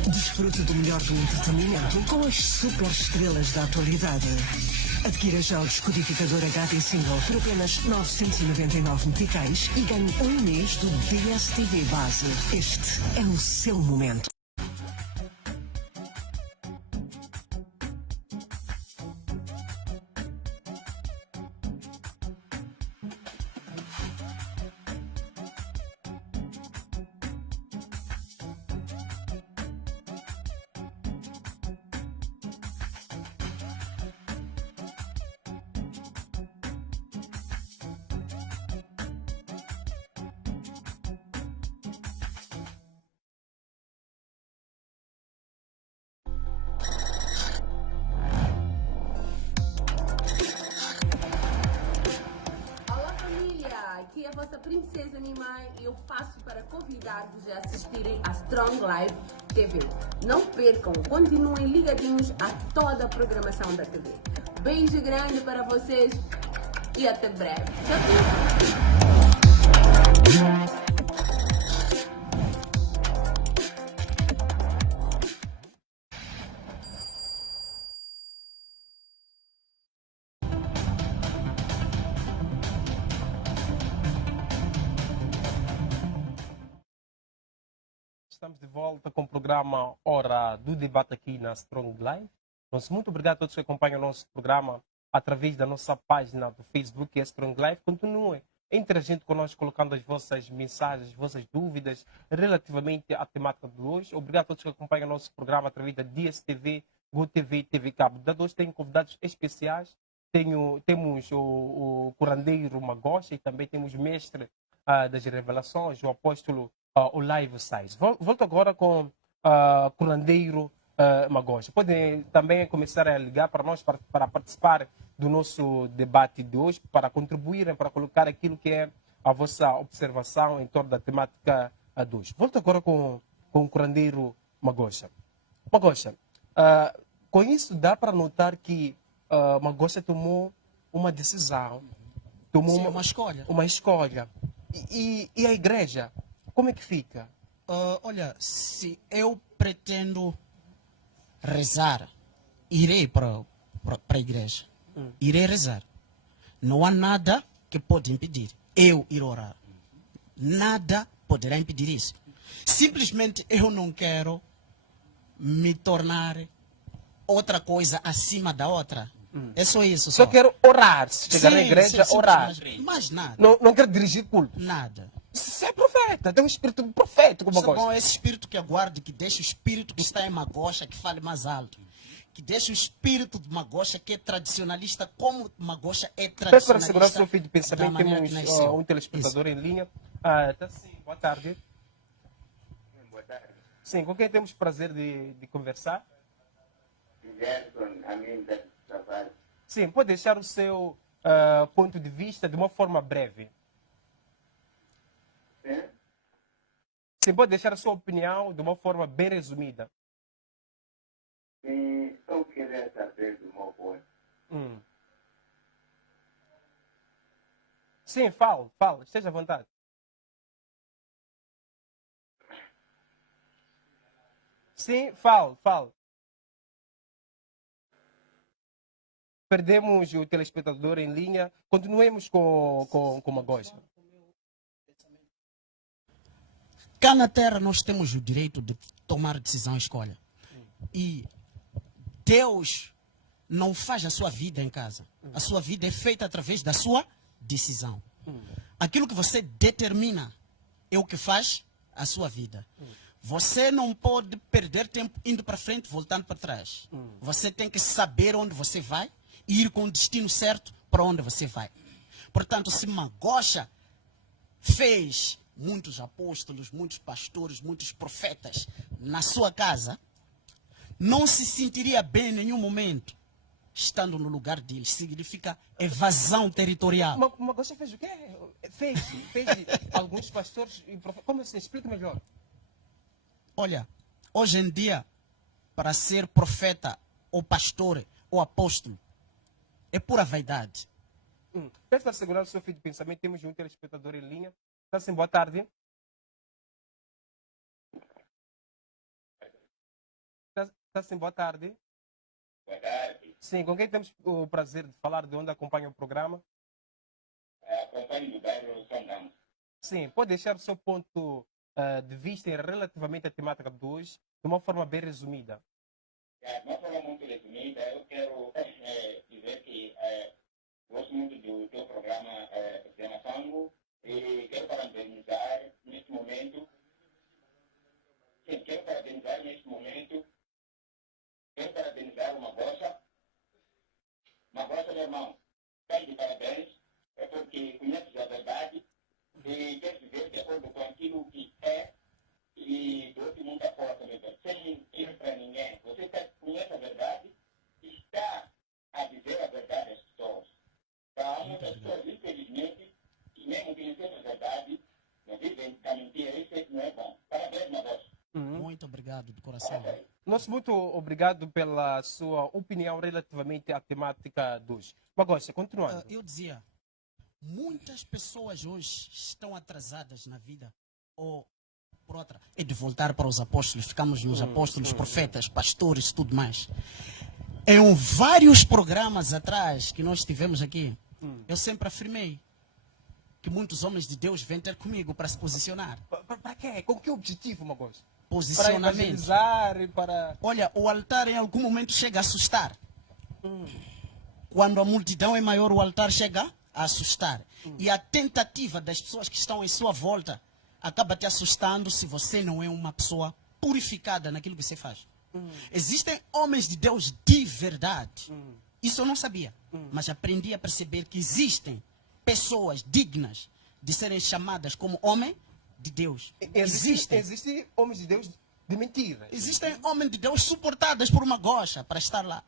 Desfrute do melhor do entretenimento com as super estrelas da atualidade. Adquira já o descodificador HD Single por apenas 999 meticais e ganhe um mês do DSTV base. Este é o seu momento. Aqui é a vossa princesa Nimai e eu passo para convidar-vos a assistirem a Strong Life TV. Não percam, continuem ligadinhos a toda a programação da TV. Beijo grande para vocês e até breve. Tchau. Estamos de volta com o programa Hora do Debate aqui na Strong Life. Nosso muito obrigado a todos que acompanham o nosso programa através da nossa página do Facebook, que é Strong Life. Continuem interagindo conosco, colocando as vossas mensagens, as vossas dúvidas relativamente à temática de hoje. Obrigado a todos que acompanham o nosso programa através da DSTV, GoTV, TV Cabo. Da hoje tenho convidados especiais. Temos o curandeiro Magosha e também temos o mestre das revelações, o apóstolo o Live Size. Volto agora com o curandeiro Magosha. Podem também começar a ligar para nós para participar do nosso debate de hoje, para contribuírem, para colocar aquilo que é a vossa observação em torno da temática de hoje. Volto agora com o curandeiro Magosha. Magosha, Com isso dá para notar que Magosha tomou uma decisão, tomou Sim, uma escolha. uma escolha. E a igreja, como é que fica? Olha, se eu pretendo rezar, irei para a igreja. Irei rezar. Não há nada que pode impedir eu ir orar. Nada poderá impedir isso. Simplesmente eu não quero me tornar outra coisa acima da outra. É só isso. Só quero orar, se chegar na Sim, igreja, sim, orar. mais nada. Não quero dirigir culto. Nada. Você é profeta, tem um espírito profético, Isso é Magosha. bom, esse espírito que aguarde, que deixe o espírito que está em Magosha, que fale mais alto. Que deixe o espírito de Magosha, que é tradicionalista, como Magosha é Peço para tradicionalista. segurar o seu filho de da pensamento, maneira que temos nasceu. um telespectador em linha. Tá sim, boa tarde. Boa tarde. Sim, com quem temos o prazer de conversar? Gerson, a mim da trabalho. Sim, pode deixar o seu ponto de vista de uma forma breve. Sim? Sim, pode deixar a sua opinião de uma forma bem resumida. Sim, eu queria saber do meu ponto. Sim, fala, esteja à vontade. Sim, fala. Perdemos o telespectador em linha. Continuemos com Magosha. Cá na Terra nós temos o direito de tomar decisão e escolha. E Deus não faz a sua vida em casa. A sua vida é feita através da sua decisão. Aquilo que você determina é o que faz a sua vida. Você não pode perder tempo indo para frente, voltando para trás. Você tem que saber onde você vai e ir com o destino certo para onde você vai. Portanto, se Magosha fez muitos apóstolos, muitos pastores, muitos profetas na sua casa, não se sentiria bem em nenhum momento estando no lugar deles. Significa evasão territorial. Magosha fez o quê? Fez alguns pastores e profetas. Como assim? Explique melhor. Olha, hoje em dia, para ser profeta, ou pastor, ou apóstolo, é pura vaidade. Peço para segurar o seu filho de pensamento. Temos um telespectador em linha. Está sim, boa tarde. Está sim, boa tarde. Boa tarde. Sim, com quem temos o prazer de falar, de onde acompanha o programa? Acompanho do bairro São Damos. Sim, pode deixar o seu ponto de vista relativamente à temática de hoje, de uma forma bem resumida. De uma forma muito resumida, eu quero dizer que gosto muito do teu programa Zena Sango e quero parabenizar neste momento. Sim, quero parabenizar neste momento. Quero parabenizar o Magosha. Magosha, meu irmão, está de parabéns, é porque conheces a verdade e quer viver de acordo com aquilo que é e doce muita força, meu Deus, sem mentir para ninguém. Você conhece a verdade e está a dizer a verdade às pessoas. Há muitas pessoas, infelizmente, que mesmo conhecendo a verdade, não vivem da mentira. Isso não é bom. Parabéns, Magosha. Muito obrigado, de coração. Nosso muito obrigado pela sua opinião relativamente à temática de hoje. Magosha, continuando. Eu dizia, muitas pessoas hoje estão atrasadas na vida, ou por outra, é de voltar para os apóstolos, ficamos nos apóstolos, profetas, pastores, tudo mais. Em vários programas atrás que nós tivemos aqui, eu sempre afirmei que muitos homens de Deus vêm ter comigo para se posicionar. Para quê? Com que objetivo, Magosha? Para Posicionamento. evangelizar e para... Olha, o altar em algum momento chega a assustar. Quando a multidão é maior, o altar chega a assustar. E a tentativa das pessoas que estão em sua volta acaba te assustando se você não é uma pessoa purificada naquilo que você faz. Existem homens de Deus de verdade. Isso eu não sabia. Mas aprendi a perceber que existem pessoas dignas de serem chamadas como homem de Deus. Existem homens de Deus de mentira. Existem homens de Deus suportadas por uma gocha para estar lá.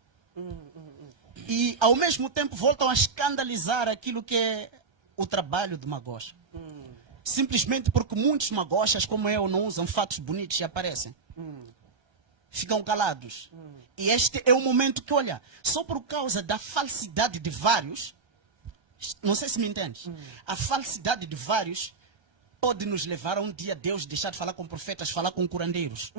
E ao mesmo tempo voltam a escandalizar aquilo que é o trabalho de uma gocha. Simplesmente porque muitos magochas como eu não usam fatos bonitos e aparecem. ficam calados. E este é o momento que, olha, só por causa da falsidade de vários, não sei se me entende, a falsidade de vários pode nos levar a um dia Deus deixar de falar com profetas, falar com curandeiros.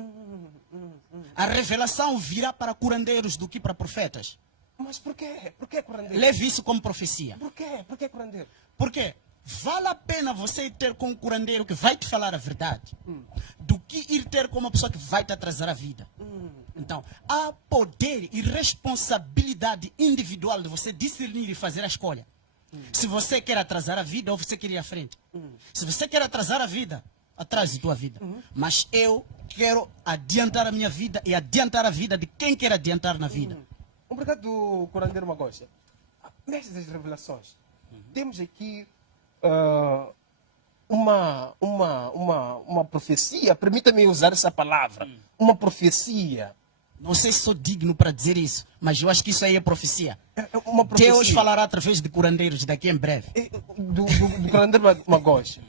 A revelação virá para curandeiros do que para profetas. Mas por quê? Por que curandeiro? Leve isso como profecia. Por quê? Por que curandeiro? Porque vale a pena você ir ter com um curandeiro que vai te falar a verdade do que ir ter com uma pessoa que vai te atrasar a vida. Então, há poder e responsabilidade individual de você discernir e fazer a escolha. Se você quer atrasar a vida ou você quer ir à frente. Se você quer atrasar a vida, atrase a tua vida. Mas eu quero adiantar a minha vida e adiantar a vida de quem quer adiantar na vida. Obrigado, curandeiro Magosha. Mestre das revelações, temos aqui uma profecia, permita-me usar essa palavra, uma profecia. Não sei se sou digno para dizer isso, mas eu acho que isso aí é profecia. Uma profecia. Deus falará através de curandeiros daqui em breve. Do curandeiro Magosha.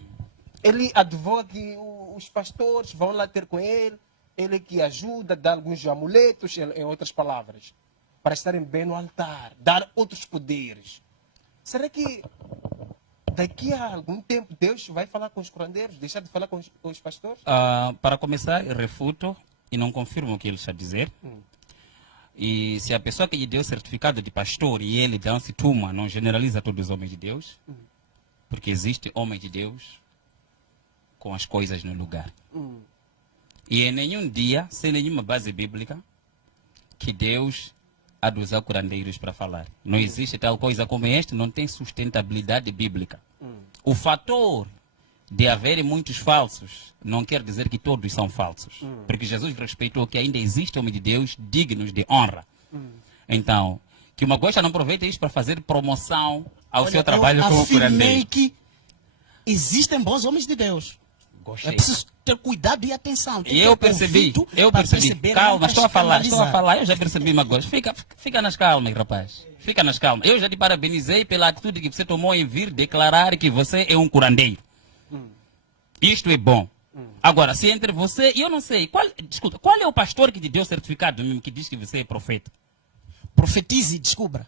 Ele advoga que os pastores vão lá ter com ele, ele que ajuda, dá alguns amuletos, em outras palavras, para estarem bem no altar, dar outros poderes. Será que daqui a algum tempo Deus vai falar com os curandeiros, deixar de falar com os pastores? Para começar, eu refuto e não confirmo o que ele está a dizer. E se a pessoa que lhe deu certificado de pastor e ele não-se tuma, não generaliza todos os homens de Deus, porque existe homem de Deus com as coisas no lugar. E em nenhum dia, sem nenhuma base bíblica, que Deus há de usar curandeiros para falar. Não existe tal coisa como este, não tem sustentabilidade bíblica. O fator de haverem muitos falsos não quer dizer que todos são falsos. Porque Jesus respeitou que ainda existe homens de Deus dignos de honra. Então, que uma gosta não aproveita isso para fazer promoção ao seu trabalho como curandeiro. Que existem bons homens de Deus. Gostei. É preciso ter cuidado e atenção. E eu percebi. Calma, estou a falar. Eu já percebi, Magos. Fica nas calmas, rapaz. Fica nas calmas. Eu já te parabenizei pela atitude que você tomou em vir declarar que você é um curandeiro. Isto é bom. Agora, se entre você, eu não sei, qual é o pastor que te deu certificado mesmo que diz que você é profeta? Profetize e descubra.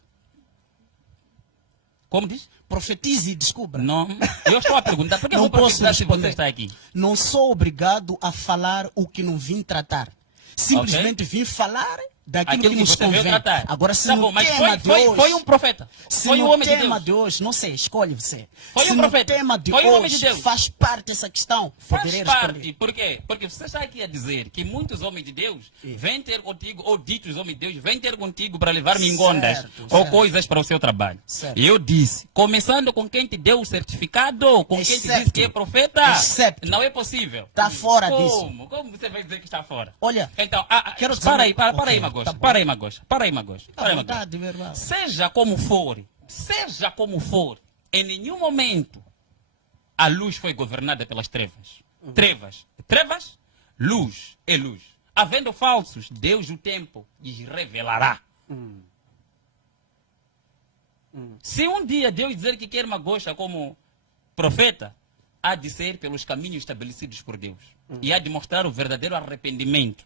Como diz? Profetize e descubra. Não, eu estou a perguntar, por que Não vou posso profetizar se você responder. está aqui? Não sou obrigado a falar o que não vim tratar. Simplesmente vim falar daquilo Aquilo que que nos você veio convém. tratar. Agora, se Tá no bom, mas tema de hoje... foi um profeta. Se Foi um no homem de tema Deus. de hoje, não sei, escolhe você. Foi se um no profeta. tema de Foi um homem de hoje Deus. faz parte dessa questão, Faz poderei parte. responder. Por quê? Porque você está aqui a dizer que muitos homens de Deus vêm ter contigo, ou ditos homens de Deus, vêm ter contigo para levar mingondas Certo, ou certo. coisas para o seu trabalho. Certo. E eu disse, começando com quem te deu o certificado, com quem te Excepto. disse que é profeta, Excepto. não é possível. Está fora disso. Como? Como você vai dizer que está fora? Olha, Então, quero dizer- para aí, Ok, Magos. tá bom. Para aí, Magos. Para aí, Magos. à vontade, verdade. Seja como for, em nenhum momento a luz foi governada pelas trevas. Trevas, luz é luz. Havendo falsos, Deus o tempo lhes revelará. Se um dia Deus dizer que quer Magosha como profeta, há de ser pelos caminhos estabelecidos por Deus. E há de mostrar o verdadeiro arrependimento.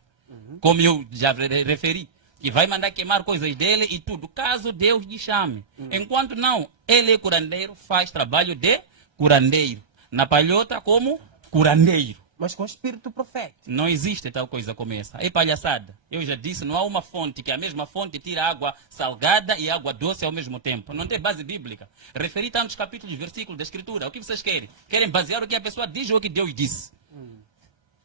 Como eu já referi. Que vai mandar queimar coisas dele e tudo. Caso Deus lhe chame. Enquanto não, ele é curandeiro, faz trabalho de curandeiro. Na palhota como curandeiro. Mas com espírito profético. Não existe tal coisa como essa. É palhaçada. Eu já disse, não há uma fonte que a mesma fonte tira água salgada e água doce ao mesmo tempo. Não tem base bíblica. Referi tantos capítulos e versículos da Escritura. O que vocês querem? Querem basear o que a pessoa diz ou o que Deus disse?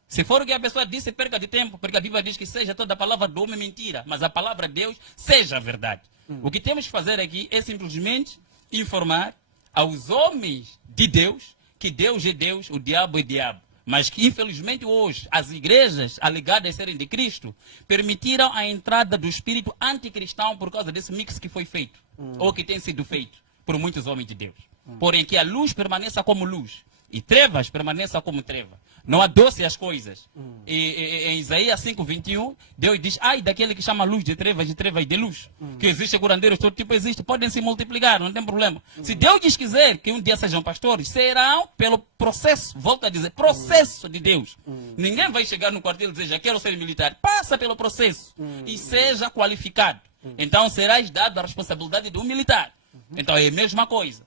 Se for o que a pessoa disse, perca de tempo, porque a Bíblia diz que seja toda a palavra do homem mentira, mas a palavra de Deus seja a verdade. O que temos que fazer aqui é simplesmente informar aos homens de Deus que Deus é Deus, o diabo é diabo. Mas que, infelizmente, hoje, as igrejas alegadas serem de Cristo permitiram a entrada do espírito anticristão por causa desse mix que foi feito, ou que tem sido feito por muitos homens de Deus. Porém, que a luz permaneça como luz e trevas permaneça como treva. não adoce as coisas. E em Isaías 5:21, Deus diz, ai daquele que chama luz de trevas de luz. Que existe curandeiros, todo tipo existe, podem se multiplicar, não tem problema. Se Deus quiser que um dia sejam pastores, serão pelo processo, volto a dizer, processo de Deus. Ninguém vai chegar no quartel e dizer, já quero ser militar. Passa pelo processo e seja qualificado. Então serás dado a responsabilidade de um militar. Então é a mesma coisa.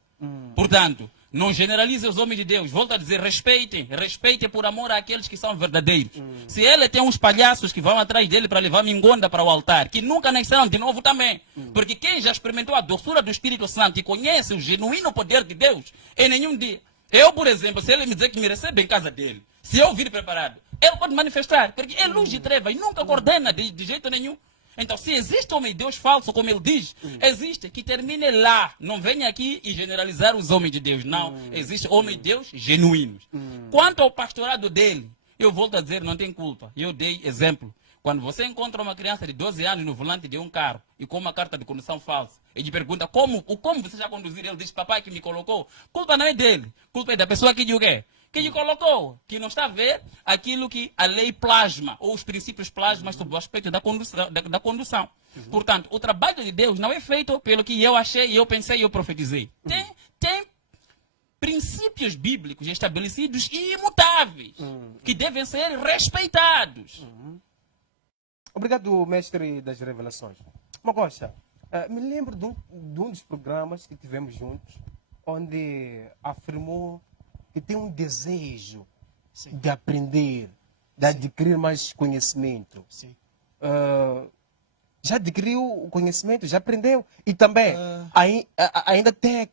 Portanto, não generalize os homens de Deus. Volto a dizer, respeitem por amor àqueles que são verdadeiros. Se ele tem uns palhaços que vão atrás dele para levar mingonda para o altar, que nunca nasceram de novo também. Porque quem já experimentou a doçura do Espírito Santo e conhece o genuíno poder de Deus, em nenhum dia. Eu, por exemplo, se ele me dizer que me recebe em casa dele, se eu vir preparado, ele pode manifestar, porque é luz de treva e nunca coordena de jeito nenhum. Então, se existe homem de Deus falso, como ele diz, existe, que termine lá. Não venha aqui e generalizar os homens de Deus. Não, existe homem de Deus genuínos. Quanto ao pastorado dele, eu volto a dizer, não tem culpa. Eu dei exemplo. Quando você encontra uma criança de 12 anos no volante de um carro e com uma carta de condução falsa, e te pergunta como você já conduziu, ele diz, papai que me colocou. Culpa não é dele, culpa é da pessoa que diz o quê? Que lhe colocou, que não está a ver aquilo que a lei plasma, ou os princípios plasmas sobre o aspecto da condução. Portanto, o trabalho de Deus não é feito pelo que eu achei, eu pensei e eu profetizei. Tem princípios bíblicos estabelecidos e imutáveis, que devem ser respeitados. Obrigado, mestre das revelações. Magocha, me lembro de um dos programas que tivemos juntos, onde afirmou que tem um desejo de aprender, de adquirir mais conhecimento. Sim. Já adquiriu o conhecimento, já aprendeu. E também ainda tem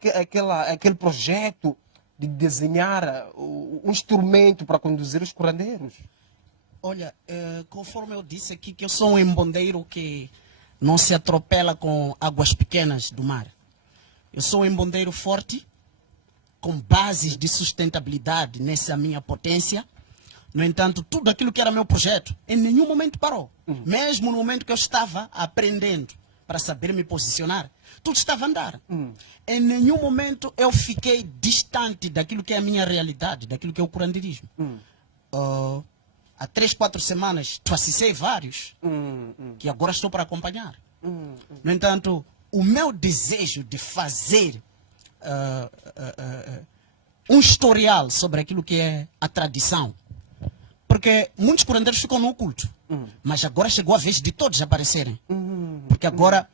aquele projeto de desenhar um instrumento para conduzir os curandeiros. Olha, conforme eu disse aqui, que eu sou um embondeiro que não se atropela com águas pequenas do mar. Eu sou um embondeiro forte, com bases de sustentabilidade nessa minha potência. No entanto, tudo aquilo que era meu projeto, em nenhum momento parou. Mesmo no momento que eu estava aprendendo para saber me posicionar, tudo estava a andar. Em nenhum momento eu fiquei distante daquilo que é a minha realidade, daquilo que é o curandeirismo. Há 3, 4 semanas, assistei vários que agora estou para acompanhar. No entanto, o meu desejo de fazer um historial sobre aquilo que é a tradição. Porque muitos curandeiros ficam no oculto. Mas agora chegou a vez de todos aparecerem. Porque agora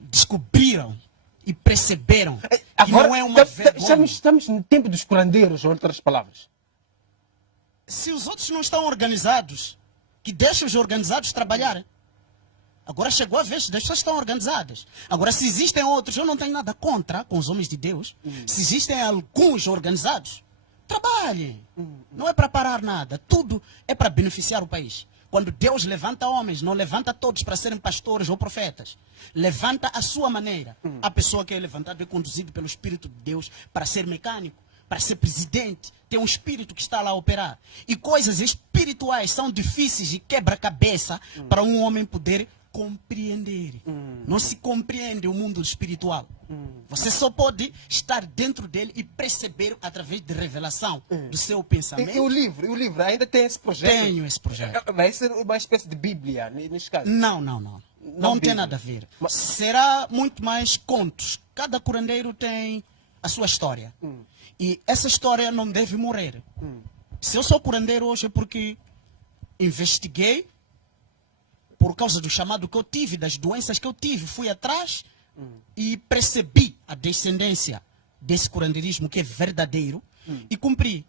descobriram e perceberam que Agora, não é uma vergonha. estamos no tempo dos curandeiros, em outras palavras. Se os outros não estão organizados, que deixem os organizados trabalharem. Agora chegou a vez das pessoas que estão organizadas. Agora, se existem outros, eu não tenho nada contra com os homens de Deus. Se existem alguns organizados, trabalhem. Não é para parar nada. Tudo é para beneficiar o país. Quando Deus levanta homens, não levanta todos para serem pastores ou profetas. Levanta a sua maneira. A pessoa que é levantada é conduzida pelo Espírito de Deus para ser mecânico, para ser presidente. Tem um espírito que está lá a operar. E coisas espirituais são difíceis e quebra-cabeça para um homem poder compreender. Não se compreende o mundo espiritual. Você só pode estar dentro dele e perceber através de revelação do seu pensamento. E o livro ainda tem esse projeto? Tenho esse projeto. Vai ser uma espécie de Bíblia, nesse caso? Não. Não tem nada a ver. Será muito mais contos. Cada curandeiro tem a sua história. E essa história não deve morrer. Se eu sou curandeiro hoje é porque investiguei, por causa do chamado que eu tive, das doenças que eu tive, fui atrás e percebi a descendência desse curandeirismo que é verdadeiro e cumpri.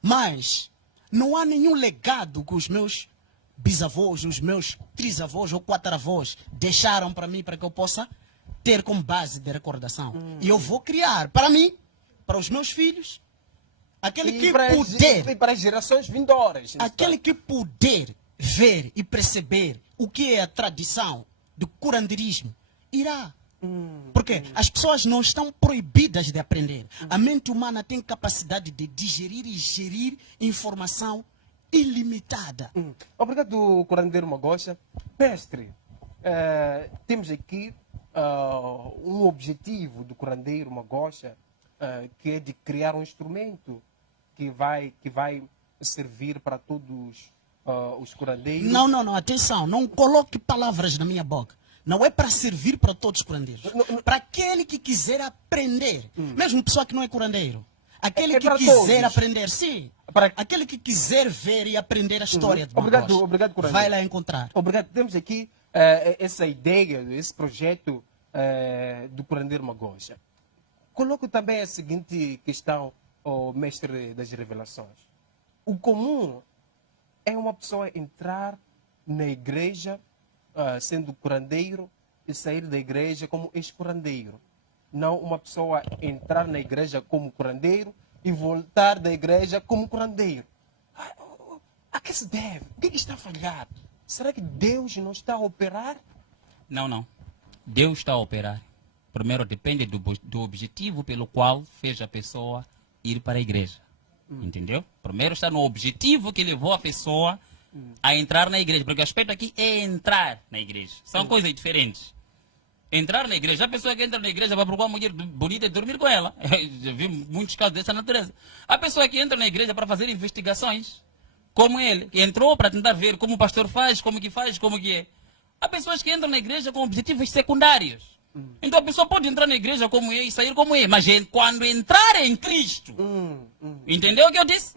Mas não há nenhum legado que os meus bisavós, os meus trisavós ou quatravós deixaram para mim para que eu possa ter como base de recordação. E eu vou criar para mim, para os meus filhos, aquele que puder, e para as gerações vindouras. aquele que puder ver e perceber o que é a tradição do curandeirismo, irá. Porque as pessoas não estão proibidas de aprender. A mente humana tem capacidade de digerir e gerir informação ilimitada. Obrigado, curandeiro Magocha. Mestre, temos aqui um objetivo do curandeiro Magocha, que é de criar um instrumento que vai servir para todos os curandeiros? Não, não, não, atenção, não coloque palavras na minha boca. Não é para servir para todos os curandeiros. Para aquele que quiser aprender, mesmo pessoa que não é curandeiro. Aquele É que para quiser todos. aprender, sim. Para- Aquele que quiser ver e aprender a história de Obrigado, Magos, obrigado, curandeiro. vai lá encontrar. Obrigado. Temos aqui essa ideia, esse projeto do curandeiro Magoja. Coloco também a seguinte questão ao mestre das revelações. O comum é uma pessoa entrar na igreja sendo curandeiro e sair da igreja como ex-curandeiro. Não uma pessoa entrar na igreja como curandeiro e voltar da igreja como curandeiro. A que se deve? O que está a falhar? Será que Deus não está a operar? Não, não. Deus está a operar. Primeiro depende do objetivo pelo qual fez a pessoa ir para a igreja. Entendeu? Primeiro está no objetivo que levou a pessoa a entrar na igreja. Porque o aspecto aqui é entrar na igreja. São coisas diferentes. Entrar na igreja, a pessoa que entra na igreja vai procurar uma mulher bonita e dormir com ela. Já vi muitos casos dessa natureza. A pessoa que entra na igreja para fazer investigações, como ele, que entrou para tentar ver como o pastor faz, como que é. Há pessoas que entram na igreja com objetivos secundários. Então a pessoa pode entrar na igreja como é e sair como é, mas quando entrar em Cristo, entendeu o que eu disse?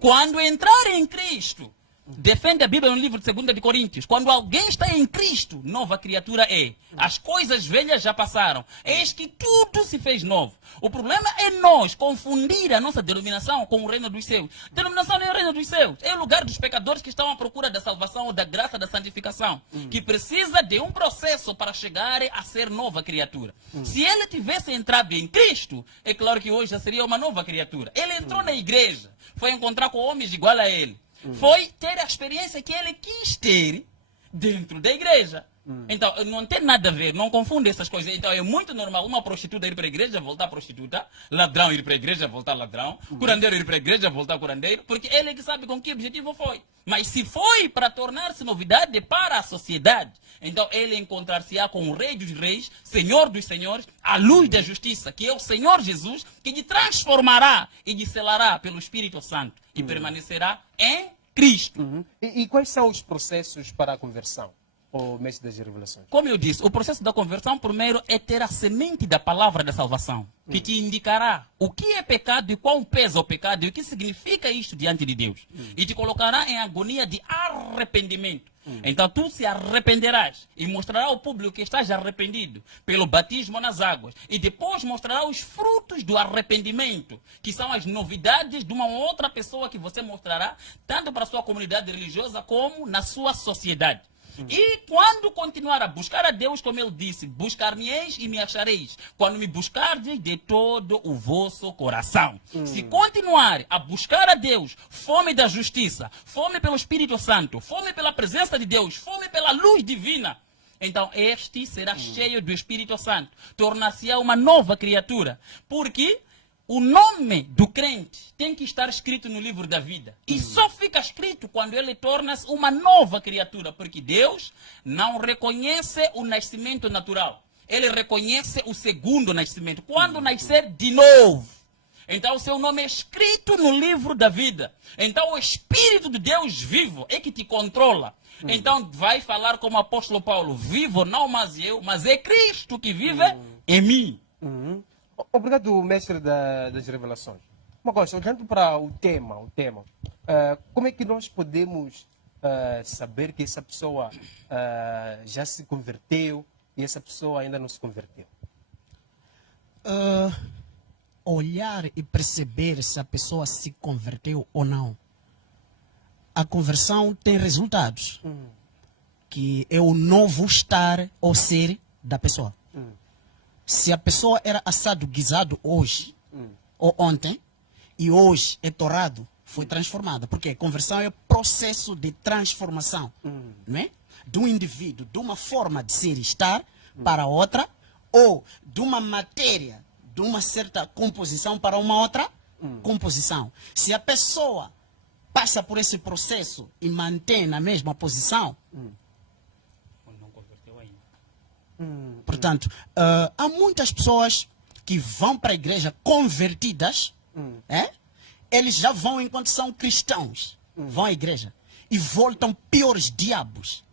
Quando entrar em Cristo, defende a Bíblia no livro de 2 de Coríntios. Quando alguém está em Cristo, nova criatura é. As coisas velhas já passaram. Eis que tudo se fez novo. O problema é nós confundir a nossa denominação com o reino dos céus. Denominação não é o reino dos céus. É o lugar dos pecadores que estão à procura da salvação ou da graça da santificação. Que precisa de um processo para chegar a ser nova criatura. Se ele tivesse entrado em Cristo, é claro que hoje já seria uma nova criatura. Ele entrou na igreja. Foi encontrar com homens igual a ele. Foi ter a experiência que ele quis ter dentro da igreja. Então, não tem nada a ver, não confunde essas coisas. Então, é muito normal uma prostituta ir para a igreja, voltar prostituta, ladrão ir para a igreja, voltar ladrão, curandeiro ir para a igreja, voltar curandeiro, porque ele é que sabe com que objetivo foi. Mas se foi para tornar-se novidade para a sociedade, então ele encontrar-se-á com o Rei dos Reis, Senhor dos Senhores, a luz da justiça, que é o Senhor Jesus, que lhe transformará e lhe selará pelo Espírito Santo e permanecerá em Cristo. E quais são os processos para a conversão, o mestre das revelações? Como eu disse, o processo da conversão, primeiro, é ter a semente da palavra da salvação, que te indicará o que é pecado e qual pesa o pecado e o que significa isto diante de Deus. E te colocará em agonia de arrependimento. Então tu se arrependerás e mostrará ao público que estás arrependido pelo batismo nas águas. E depois mostrará os frutos do arrependimento, que são as novidades de uma outra pessoa que você mostrará, tanto para a sua comunidade religiosa como na sua sociedade. E quando continuar a buscar a Deus, como ele disse, buscar-me-eis e me achareis, quando me buscardes de todo o vosso coração. Se continuar a buscar a Deus, fome da justiça, fome pelo Espírito Santo, fome pela presença de Deus, fome pela luz divina, então este será cheio do Espírito Santo, tornar-se-á uma nova criatura, porque o nome do crente tem que estar escrito no livro da vida. E só fica escrito quando ele torna-se uma nova criatura. Porque Deus não reconhece o nascimento natural. Ele reconhece o segundo nascimento. Quando nascer de novo. Então o seu nome é escrito no livro da vida. Então o Espírito de Deus vivo é que te controla. Então vai falar como o apóstolo Paulo. Vivo não mais eu, mas é Cristo que vive em mim. Obrigado, mestre das revelações. Mas olhando para o tema, como é que nós podemos saber que essa pessoa já se converteu e essa pessoa ainda não se converteu? Olhar e perceber se a pessoa se converteu ou não. A conversão tem resultados, que é o novo estar ou ser da pessoa. Se a pessoa era assado guisado hoje ou ontem e hoje é torrado, foi transformada. Porque conversão é processo de transformação, não é? De um indivíduo, de uma forma de ser e estar para outra, ou de uma matéria, de uma certa composição para uma outra composição. Se a pessoa passa por esse processo e mantém na mesma posição, portanto, há muitas pessoas que vão para a igreja convertidas eles já vão enquanto são cristãos. Vão à igreja. E voltam piores diabos.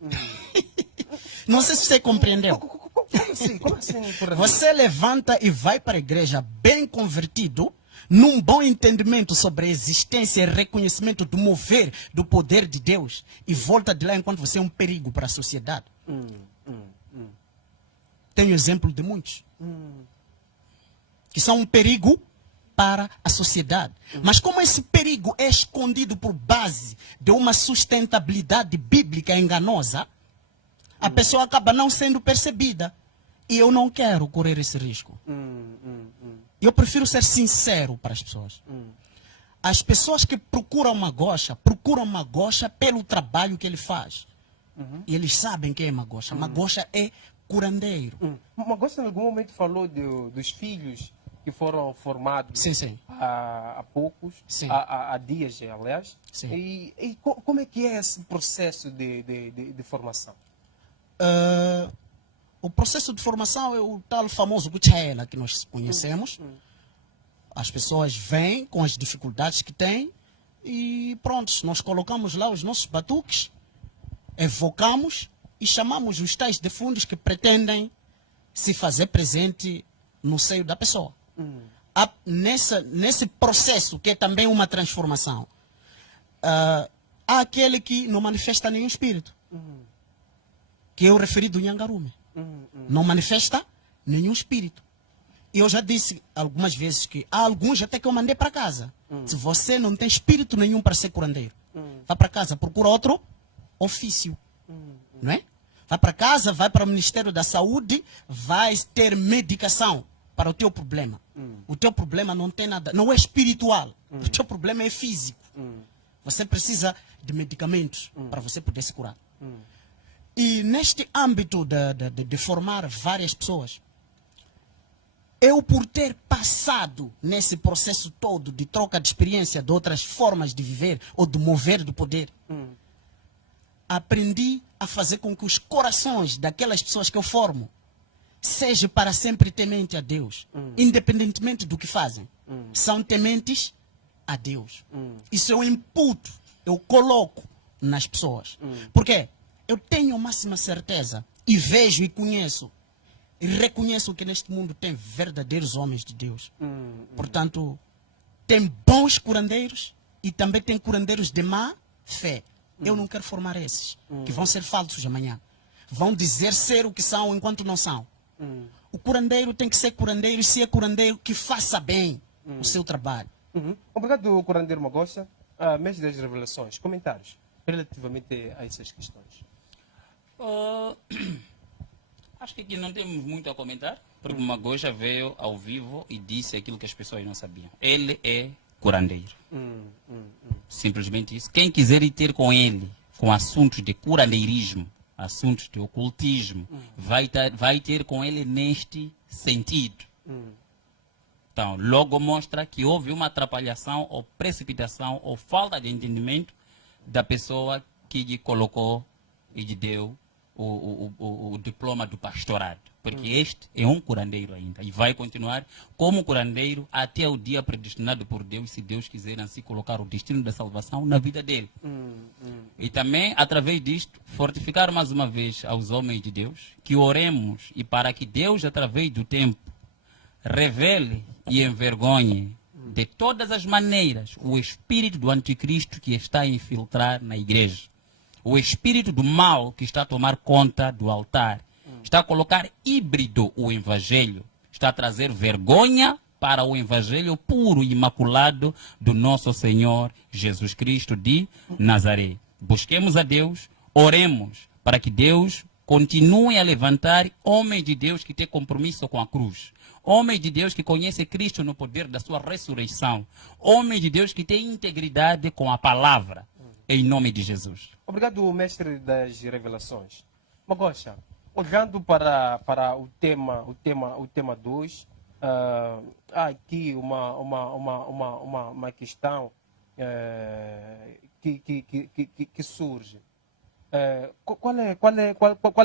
Não sei se você compreendeu. Como assim? Como assim? Você levanta e vai para a igreja bem convertido, num bom entendimento sobre a existência e reconhecimento do mover do poder de Deus, e volta de lá enquanto você é um perigo para a sociedade. Tenho exemplo de muitos que são um perigo para a sociedade. Mas como esse perigo é escondido por base de uma sustentabilidade bíblica enganosa, a pessoa acaba não sendo percebida. E eu não quero correr esse risco. Eu prefiro ser sincero para as pessoas. As pessoas que procuram Magosha pelo trabalho que ele faz. E eles sabem quem é Magosha. Magosha é curandeiro. Magosha em algum momento falou dos filhos que foram formados Sim. há poucos, Sim. há dias, aliás. Sim. E como é que é esse processo de formação? O processo de formação é o tal famoso Guchaela que nós conhecemos. As pessoas vêm com as dificuldades que têm e pronto, nós colocamos lá os nossos batuques, evocamos e chamamos os tais defuntos que pretendem se fazer presente no seio da pessoa. Nesse processo, que é também uma transformação, há aquele que não manifesta nenhum espírito, que é o referido Nhangarume. Não manifesta nenhum espírito. E eu já disse algumas vezes que há alguns até que eu mandei para casa. Se você não tem espírito nenhum para ser curandeiro, vá para casa, procura outro ofício. Não é? Vai para casa, vai para o Ministério da Saúde, vai ter medicação para o teu problema. O teu problema não tem nada, não é espiritual. O teu problema é físico. Você precisa de medicamentos para você poder se curar. E neste âmbito de formar várias pessoas, eu, por ter passado nesse processo todo de troca de experiência de outras formas de viver ou de mover do poder, aprendi a fazer com que os corações daquelas pessoas que eu formo sejam para sempre temente a Deus, independentemente do que fazem. São tementes a Deus. Isso eu imputo, eu coloco nas pessoas. Por quê? Eu tenho a máxima certeza e vejo e conheço e reconheço que neste mundo tem verdadeiros homens de Deus. Portanto, tem bons curandeiros e também tem curandeiros de má fé. Eu não quero formar esses, que vão ser falsos amanhã. Vão dizer ser o que são enquanto não são. O curandeiro tem que ser curandeiro, e se é curandeiro, que faça bem o seu trabalho. Obrigado, curandeiro Magosha. Mestre das Revelações, comentários relativamente a essas questões. Acho que aqui não temos muito a comentar, porque o Magosha veio ao vivo e disse aquilo que as pessoas não sabiam. Ele é curandeiro. Simplesmente isso. Quem quiser ir ter com ele, com assuntos de curandeirismo, assuntos de ocultismo, vai ter com ele neste sentido. Então, logo mostra que houve uma atrapalhação ou precipitação ou falta de entendimento da pessoa que lhe colocou e lhe deu o diploma do pastorado. Porque este é um curandeiro ainda e vai continuar como curandeiro até o dia predestinado por Deus, se Deus quiser assim colocar o destino da salvação na vida dele. E também, através disto, fortificar mais uma vez aos homens de Deus, que oremos e para que Deus, através do tempo, revele e envergonhe de todas as maneiras o espírito do anticristo que está a infiltrar na igreja. O espírito do mal que está a tomar conta do altar. Está a colocar híbrido o evangelho. Está a trazer vergonha para o evangelho puro e imaculado do nosso Senhor Jesus Cristo de Nazaré. Busquemos a Deus, oremos para que Deus continue a levantar homens de Deus que têm compromisso com a cruz. Homens de Deus que conhecem Cristo no poder da sua ressurreição. Homens de Deus que têm integridade com a palavra. Em nome de Jesus. Obrigado, mestre das revelações. Magosha, olhando para o tema 2, há aqui uma questão que surge. Qual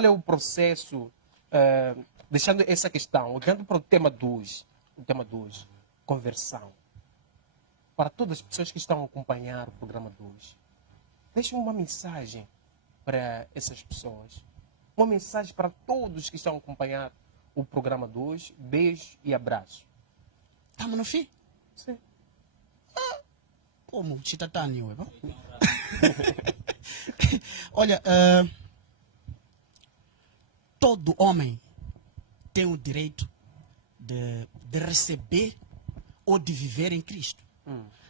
é o processo, deixando essa questão, olhando para o tema 2, conversão. para todas as pessoas que estão a acompanhar o programa de hoje. Deixe uma mensagem para essas pessoas. Uma mensagem para todos que estão a acompanhar o programa de hoje. Beijo e abraço. Estamos no fim? Sim. Como? Chitatânio, é bom? Olha, todo homem tem o direito de receber ou de viver em Cristo.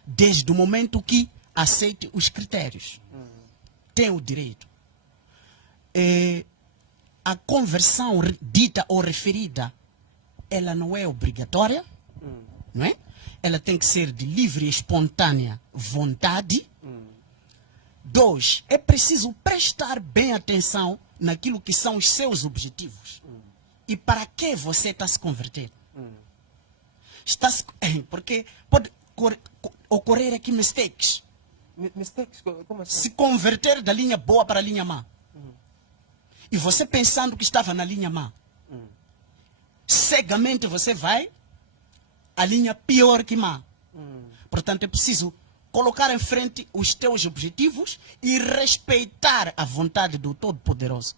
Desde o momento que aceite os critérios. Tem o direito. A conversão dita ou referida, ela não é obrigatória, não é? Ela tem que ser de livre e espontânea vontade. 2, é preciso prestar bem atenção naquilo que são os seus objetivos. E para que você está se convertendo. Porque pode ocorrer aqui mistakes. Mistakes? Como assim? Se converter da linha boa para a linha má. E você pensando que estava na linha má. Cegamente você vai a linha pior que má. Portanto, é preciso colocar em frente os teus objetivos e respeitar a vontade do Todo-Poderoso.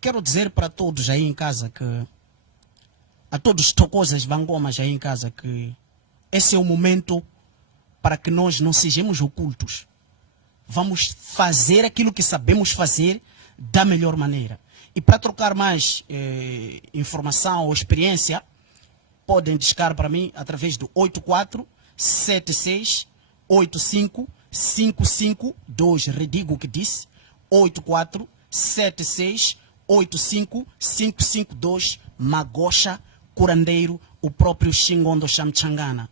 Quero dizer para todos aí em casa a todos os tocosas vangomas aí em casa, que esse é o momento para que nós não sejamos ocultos. Vamos fazer aquilo que sabemos fazer da melhor maneira. E para trocar mais informação ou experiência, podem discar para mim através do 8476855552. Redigo o que disse. 8476855552. Magosha, curandeiro, o próprio Shingondo Shamchangana.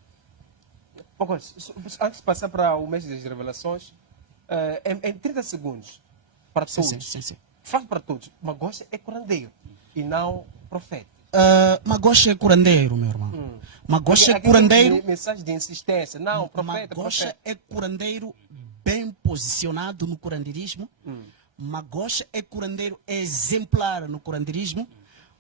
Antes de passar para o mês das revelações, em 30 segundos, para todos. Sim. Fala para todos. Magosha é curandeiro e não profeta. Magosha é curandeiro, meu irmão. Magosha é Aqui curandeiro. tem mensagem de insistência. Não, profeta, Magosha profeta. é curandeiro bem posicionado no curandeirismo. Magosha é curandeiro exemplar no curandeirismo.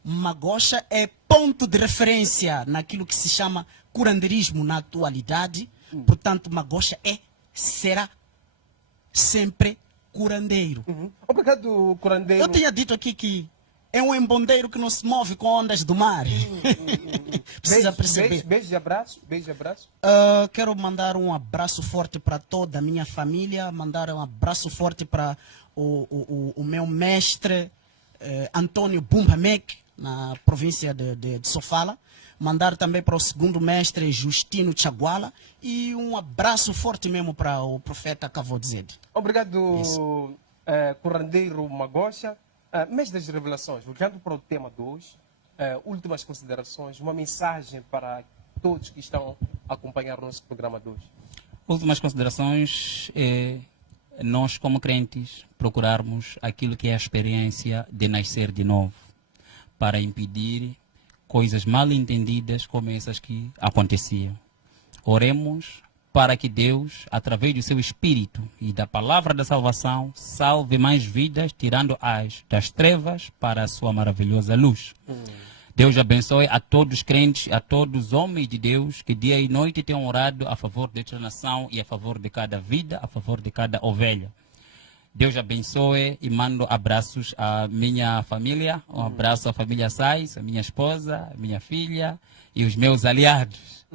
Magosha é ponto de referência naquilo que se chama curandeirismo na atualidade. Portanto, Magosha será sempre curandeiro. Obrigado, curandeiro. Eu tinha dito aqui que é um embondeiro que não se move com ondas do mar. Precisa perceber. Beijo e abraço. Beijo e abraço. Quero mandar um abraço forte para toda a minha família, mandar um abraço forte para o meu mestre Antônio Bumbamek, na província de Sofala. Mandar também para o segundo mestre Justino Chaguala e um abraço forte mesmo para o profeta Cavodzede. Obrigado, curandeiro Magosha. Mês das revelações, voltando para o tema de hoje, últimas considerações, uma mensagem para todos que estão a acompanhar o nosso programa de hoje. Últimas considerações é nós, como crentes, procurarmos aquilo que é a experiência de nascer de novo, para impedir coisas mal entendidas como essas que aconteciam. Oremos para que Deus, através do seu Espírito e da palavra da salvação, salve mais vidas, tirando-as das trevas para a sua maravilhosa luz. Deus abençoe a todos os crentes, a todos os homens de Deus que dia e noite tenham orado a favor desta nação e a favor de cada vida, a favor de cada ovelha. Deus abençoe e mando abraços à minha família, um abraço à família Sais, à minha esposa, à minha filha e os meus aliados.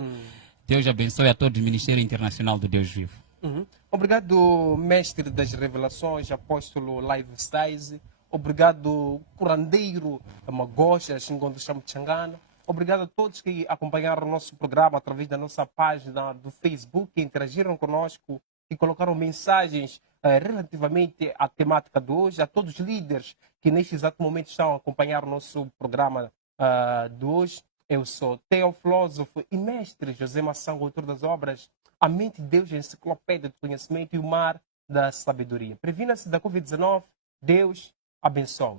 Deus abençoe a todos o Ministério Internacional do Deus Vivo. Obrigado, mestre das revelações, apóstolo Live Styles. Obrigado, curandeiro Magosha, Shingondo Shamchangana. Obrigado a todos que acompanharam o nosso programa através da nossa página do Facebook, que interagiram conosco e colocaram mensagens relativamente à temática de hoje. A todos os líderes que neste exato momento estão a acompanhar o nosso programa de hoje. Eu sou Theo, filósofo e mestre José Massango, autor das obras A Mente de Deus, a Enciclopédia do Conhecimento e o Mar da Sabedoria. Previna-se da Covid-19. Deus abençoe.